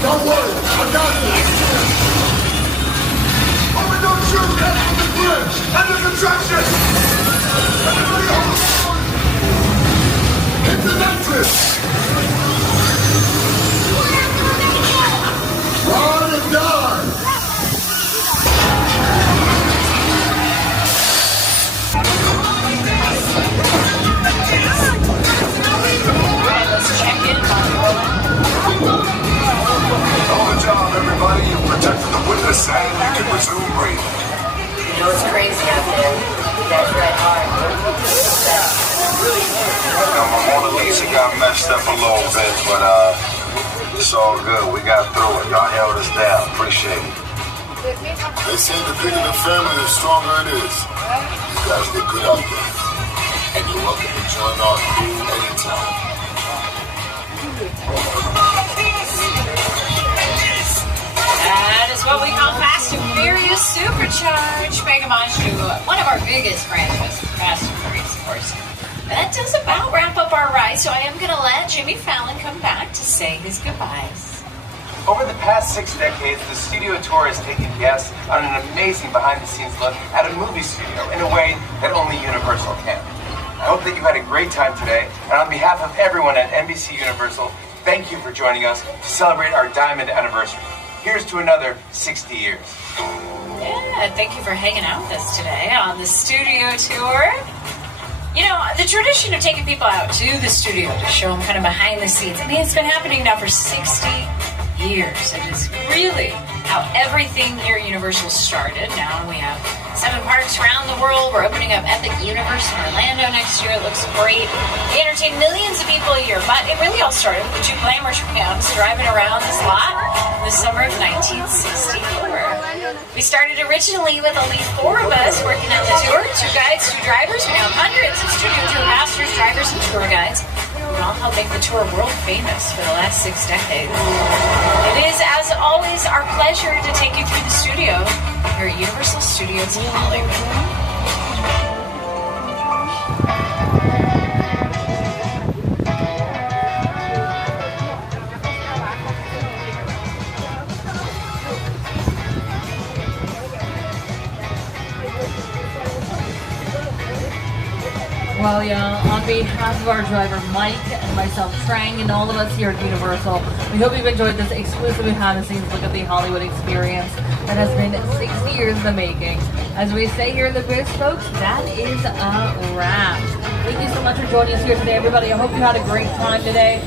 Don't worry, I got this! Only don't shoot! Head from the bridge! And the contraction! Everybody hold on! Hit the nexus! Ride or die! Let's check in on Good job, everybody. You protected the witness and you can resume breathing. You know it's crazy out there. That's right hard. My Mona Lisa got messed up a little bit, but it's all good. We got through it. Y'all held us down. Appreciate it. They say the bigger the family, the stronger it is. You guys did good out there. And you're welcome to join our crew anytime. That is what we call Fast and Furious Supercharged. Mega homage to one of our biggest franchises, Fast and Furious, of course. And that does about wrap up our ride, so I am going to let Jimmy Fallon come back to say his goodbyes. Over the past 6 decades, the studio tour has taken guests on an amazing behind-the-scenes look at a movie studio in a way that only Universal can. I hope that you had a great time today, and on behalf of everyone at NBC Universal, thank you for joining us to celebrate our diamond anniversary. Here's to another 60 years. Yeah, thank you for hanging out with us today on the studio tour. You know, the tradition of taking people out to the studio to show them kind of behind the scenes, I mean, it's been happening now for 60 years. It is really how everything near Universal started. Now we have 7 parks around the world. We're opening up Epic Universe in Orlando next year. It looks great. They entertain millions of people a year, but it really all started with 2 glamour trams driving around this lot in the summer of 1964. We started originally with only 4 of us working on the tour, 2 guides, 2 drivers. We have hundreds of studio tour masters, drivers, and tour guides. We all help make the tour world famous for the last 6 decades. It is, as always, our pleasure to take you through the studio here at Universal Studios Hollywood. Well, yeah, on behalf of our driver Mike and myself, Trang, and all of us here at Universal, we hope you've enjoyed this exclusive behind-the-scenes look at the Hollywood experience that has been 60 years in the making. As we say here in the biz, folks, that is a wrap. Thank you so much for joining us here today, everybody. I hope you had a great time today.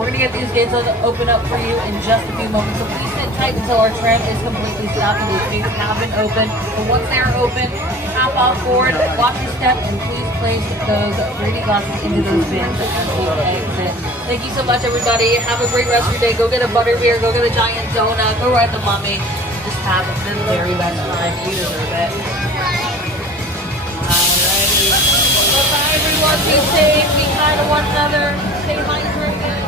We're going to get these gates open up for you in just a few moments, so please sit tight until our tram is completely stopped and these gates have been opened. But once they are open, hop on board, watch your step, and please place those 3D glasses into those bins as we exit. Thank you so much, everybody. Have a great rest of your day. Go get a butterbeer, go get a giant donut, go ride the mummy. Just have the very best time. You deserve it. Alrighty. Bye-bye, everyone. Be safe. Be kind to one another. Stay hydrated.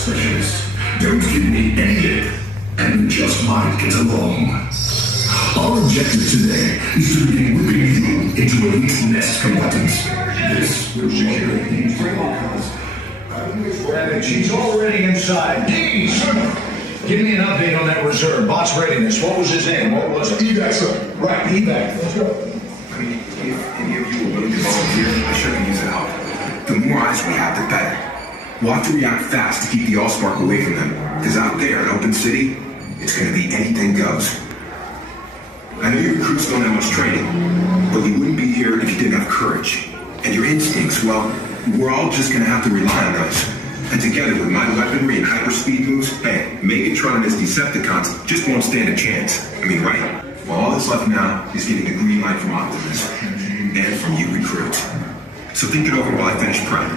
specialist. Don't give me any lip, and just might get along. Our objective today is to begin whipping you into elite nest combatants. This will secure these remote. She's already inside. Please, give me an update on that reserve. Bot's readiness. What was his name? What was it? Evac, sir. Right, evac. Let's go. I mean, if any of you are willing to volunteer, I sure can use the help. The more eyes we have, the better. We'll have to react fast to keep the Allspark away from them. Because out there in Open City, it's going to be anything goes. I know you recruits don't have much training, but you wouldn't be here if you didn't have courage. And your instincts, well, we're all just going to have to rely on those. And together with my weaponry and hyperspeed moves, hey, Megatron and his Decepticons just won't stand a chance. I mean, right? Well, all that's left now is getting the green light from Optimus. And from you recruits. So think it over while I finish prep.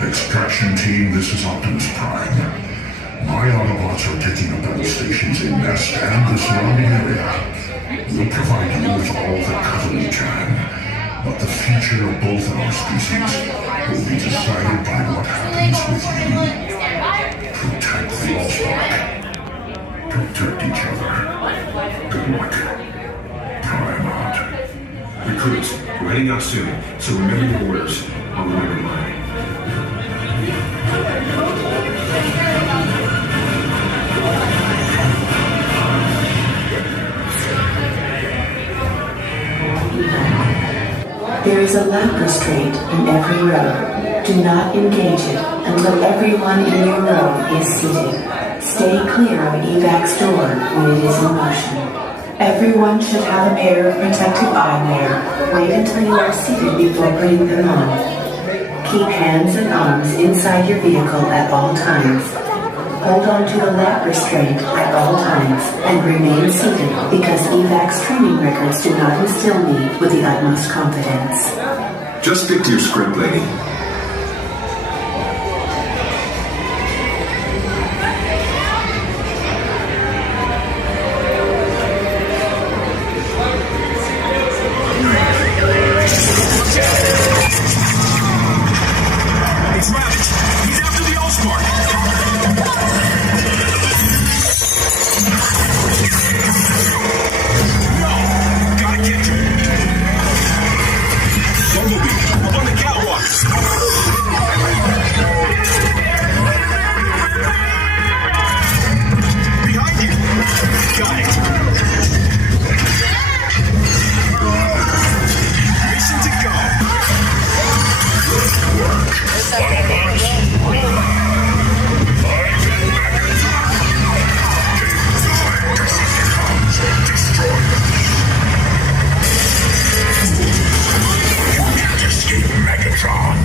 Extraction team, this is Optimus Prime. My Autobots are taking up battle stations in Nest and the surrounding area. We'll provide you with all the cover we can. But the future of both of our species will be decided by what happens with you. Protect the Allspark. Protect each other. Good luck. Prime out. Recruits, we're heading out soon, so remember your orders. I'll remember mine. There is a lap restraint in every row. Do not engage it until everyone in your row is seated. Stay clear of EVAC's door when it is in motion. Everyone should have a pair of protective eyewear. Wait until you are seated before putting them on. Keep hands and arms inside your vehicle at all times. Hold on to the lap restraint at all times and remain seated because EVAC's training records do not instill me with the utmost confidence. Just stick to your script, lady. It's Ravage. He's after the Allspark.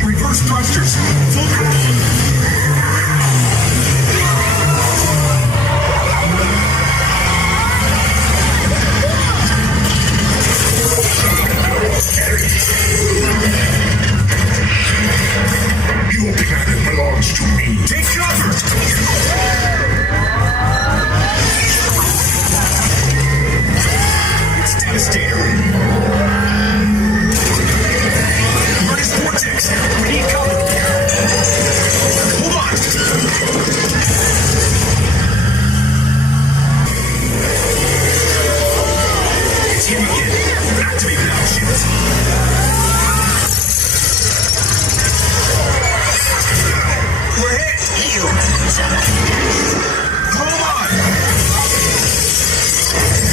Reverse thrusters. Full Your planet belongs to me. Take cover. It's devastating. Vortex. We need cover. Hold on. It's him again. Activate battle shields. We're hit. Hold on.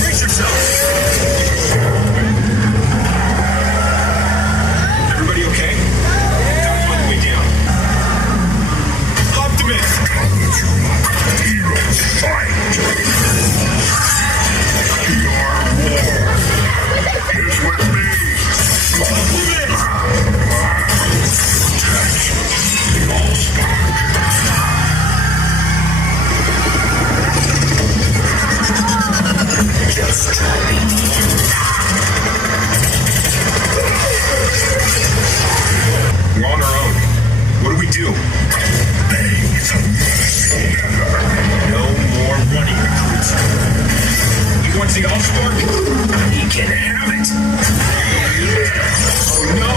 Brace yourself. Everybody okay? Heroes fight. Your war is with me. The Allspark. Just try me. We're on our own. What do we do? Bang the mercy. No more running, recruits. You want the Allspark? You can have it. Oh no!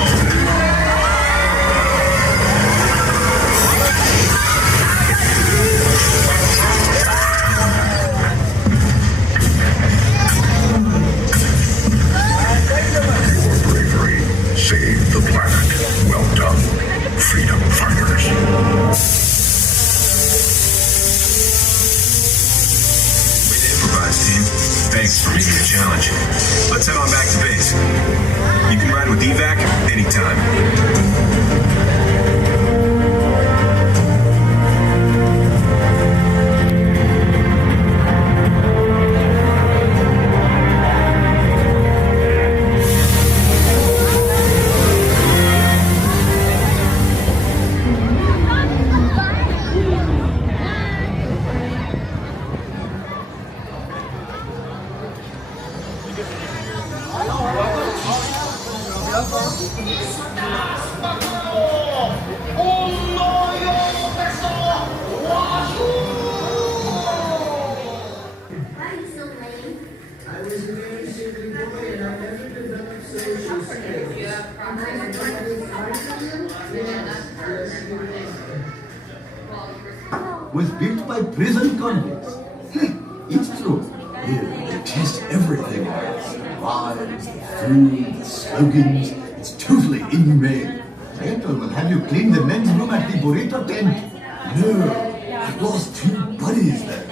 was built by prison convicts. It's true. Here, they test everything on us. Supplies, the food, the slogans. It's totally inhumane. Later, we'll have you clean the men's room at the burrito tent. No, I lost 2 buddies there.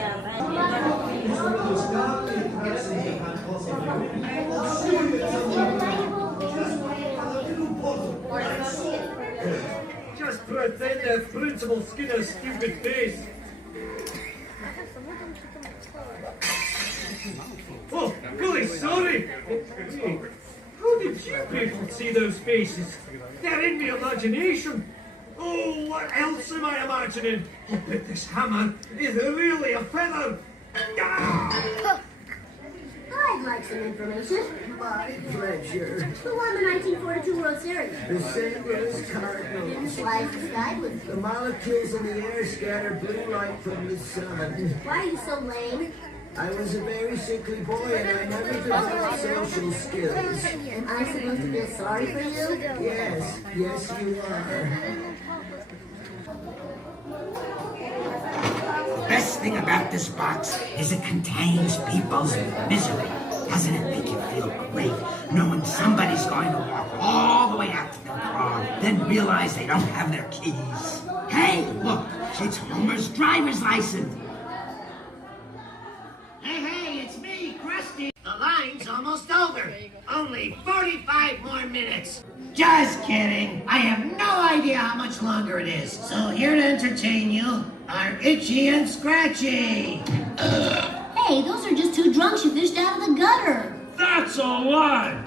Just pretend that Principal Skinner's stupid face. Oh, really sorry. Hey, how did you people see those faces? They're in my imagination. Oh, what else am I imagining? I bet this hammer is really a feather. Ah! I'd like some information. My pleasure. Who won the 1942 World Series? The St. Louis Cardinals. Didn't slice the sky with The molecules in the air scatter blue light from the sun. Why are you so lame? I was a very sickly boy and I never developed social skills. Am I supposed to feel sorry for you? Yes, yes you are. The best thing about this box is it contains people's misery. Doesn't it make you feel great knowing somebody's going to walk all the way out to the car, then realize they don't have their keys? Hey, look, it's Homer's driver's license. Hey, it's me, Krusty. The line's almost over. Only 45 more minutes. Just kidding. I have no idea how much longer it is. So here to entertain you are Itchy and Scratchy. Hey, those are just 2 drunks you fished out of the gutter. That's a lie.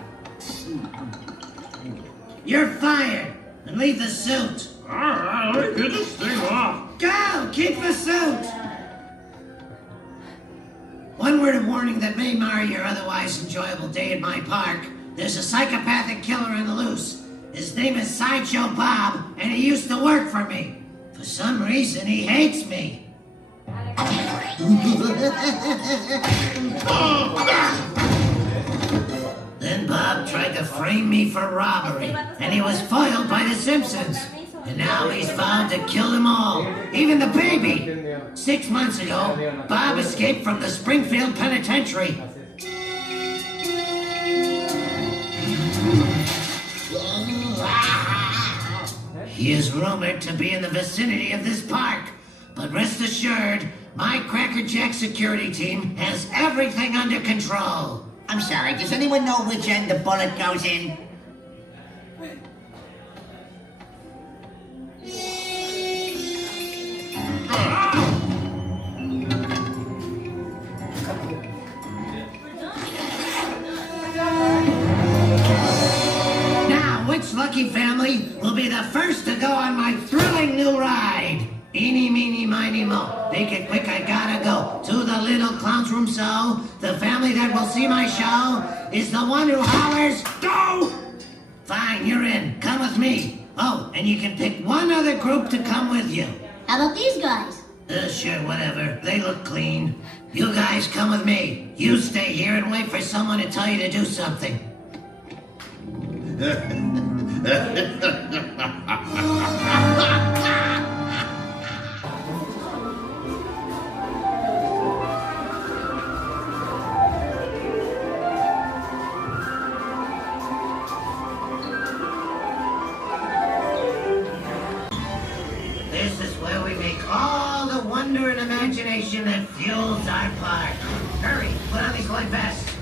You're fired. And leave the suit. All right, let's get this thing off. Go! Keep the suit! One word of warning that may mar your otherwise enjoyable day at my park. There's a psychopathic killer on the loose. His name is Sideshow Bob, and he used to work for me. For some reason, he hates me. Then Bob tried to frame me for robbery, and he was foiled by the Simpsons. And now he's vowed to kill them all, even the baby. 6 months ago, Bob escaped from the Springfield Penitentiary. He is rumored to be in the vicinity of this park, but rest assured, my Crackerjack security team has everything under control. I'm sorry, does anyone know which end the bullet goes in? Now, which lucky family will be the first to go on my thrilling new ride? Eeny, meeny, miny, mo. Make it quick, I gotta go to the little clown's room, so the family that will see my show is the one who hollers, go! Fine, you're in. Come with me. Oh, and you can pick one other group to come with you. How about these guys? Sure, whatever. They look clean. You guys come with me. You stay here and wait for someone to tell you to do something. This is where we make all the wonder and imagination that fuels our park. Hurry, put on these light vests.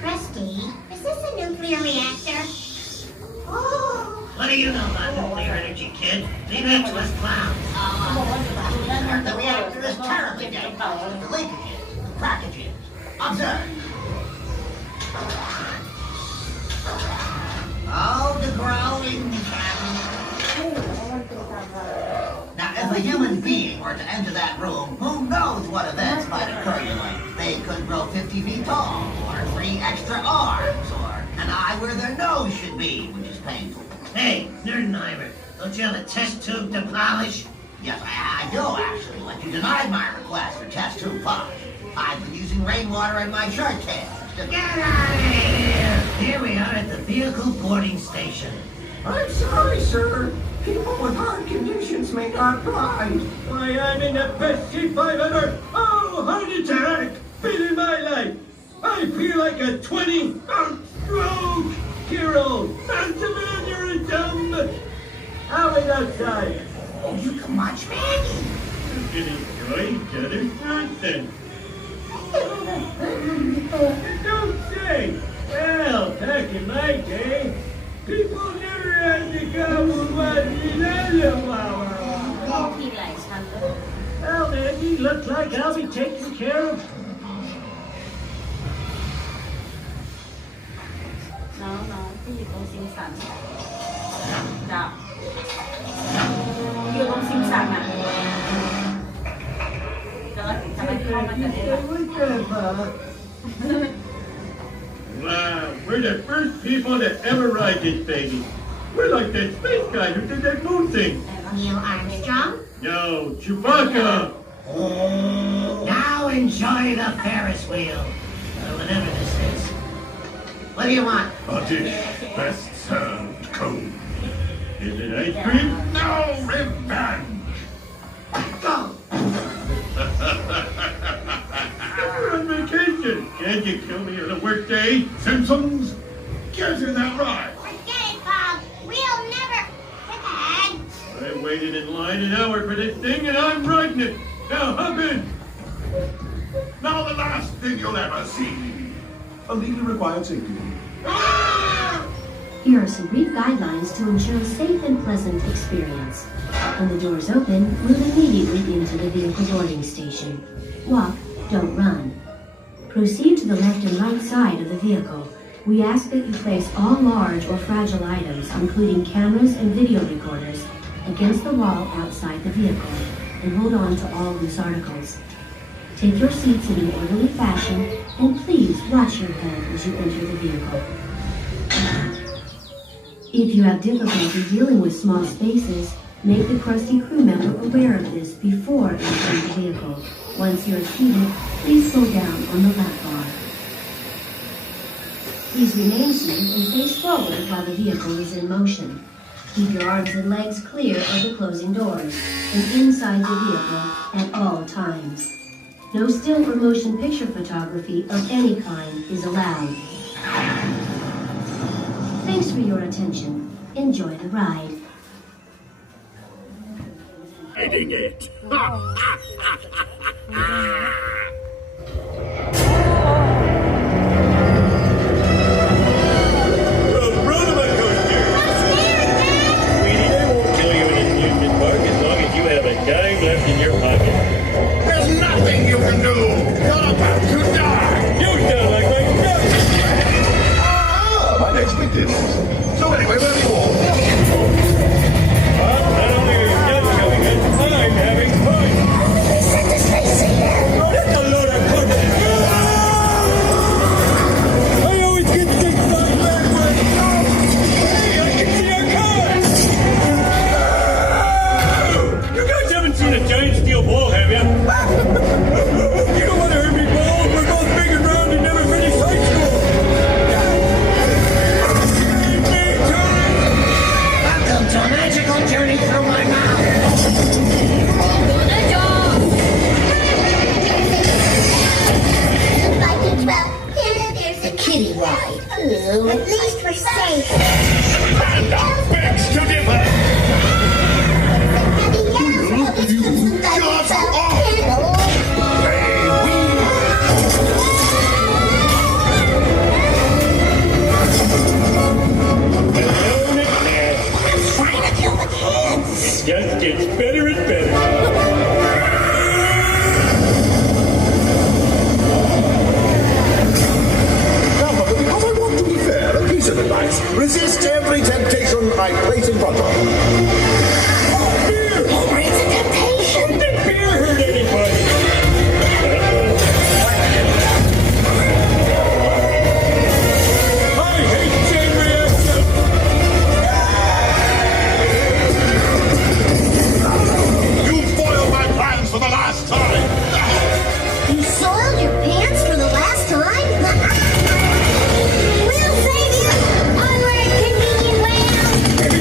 Krusty, is this a nuclear reactor? Oh. What do you know about nuclear energy, kid? Leave that to us clowns. The reactor is terribly dangerous. The leakages, the crackages. Observe. Oh, the growling cavern. Now, if a human being were to enter that room, who knows what events might occur to them? They could grow 50 feet tall, or 3 extra arms, or an eye where their nose should be, which is painful. Hey, Nerdenheimer, don't you have a test tube to polish? Yes, I do, actually, but you denied my request for test tube polish. I've been using rainwater in my shirt tails. Get out of here! Here we are at the vehicle boarding station. I'm sorry, sir. People with heart conditions may not ride. Why, I'm in the best shape I've ever... Oh, heart attack! Been in my life. I feel like a 20-stroke-year-old. Man, you're a dumb... How is outside? Oh, you can watch Maggie. You can enjoy each other's nonsense. Don't say. Well, back in my day, people never had to go with what Well, Maggie, looks like I'll be taken care of. Nó cái gì con xinh xắn. Dạ. Yêu con xinh xắn à? Trời, chào anh không anh cả đây. Wow, we're the first people to ever ride this baby. We're like that space guy who did that moon thing. Neil Armstrong? No, Chewbacca. Now enjoy the Ferris wheel. Or whatever this is. What do you want? A dish best served cold. Is it ice cream? No revenge! Go! We're on vacation. Can't you kill me on a work day? Simpsons, get in that ride! Forget it, Bob. We'll never... Dad. I waited in line an hour for this thing and I'm riding it. Now hop in. Now the last thing you'll ever see. A legally required safety. Here are some brief guidelines to ensure a safe and pleasant experience. When the doors open, move immediately into the vehicle boarding station. Walk, don't run. Proceed to the left and right side of the vehicle. We ask that you place all large or fragile items, including cameras and video recorders, against the wall outside the vehicle, and hold on to all loose articles. Take your seats in an orderly fashion, and please watch your head as you enter the vehicle. If you have difficulty dealing with small spaces, make the crusty crew member aware of this before entering the vehicle. Once you're seated, please go down on the lap bar. Please remain seated and face forward while the vehicle is in motion. Keep your arms and legs clear of the closing doors and inside the vehicle at all times. No still or motion picture photography of any kind is allowed. Thanks for your attention. Enjoy the ride. Hiding it. Left in your pocket. There's nothing you can do. You're about to die. You sound like my cousin. I expected. So anyway, where are you all? Not only are you not killing us, I'm having fun. That's a load of cooking. I always get things done backwards. Hey, I can see our car. You guys haven't seen a giant steel ball, have you? You don't want to hurt me, Ball. We're both big and round and never finished high school. Welcome to a magical journey through my mouth. There's a kiddie ride. At least we're safe. Panda begs to differ. Just off. It just gets better and better. Now, mother, because I want to be fair, a piece of advice. Resist every temptation I place in front of you. It's a temptation. Did beer hurt anybody? I hate chain reaction. You foiled my plans for the last time. You soiled your pants for the last time? We'll save you! Onward, convenient way out!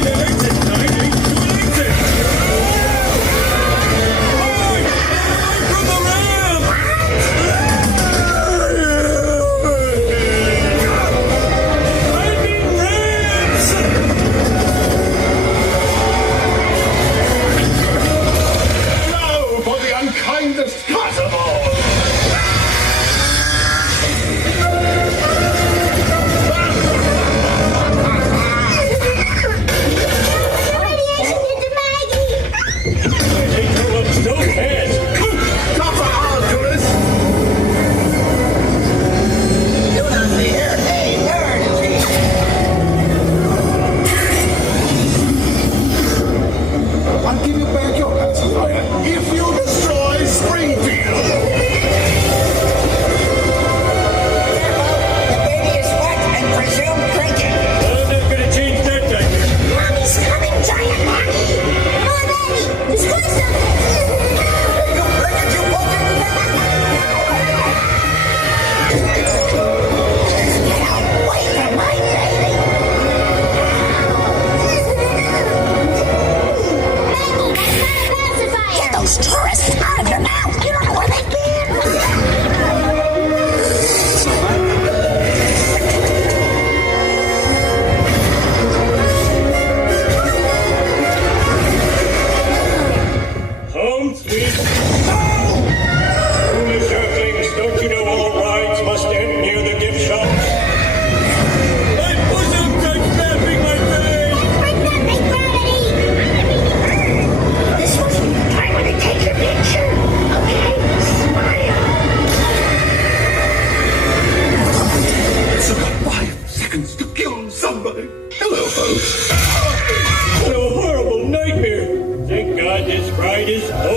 is over.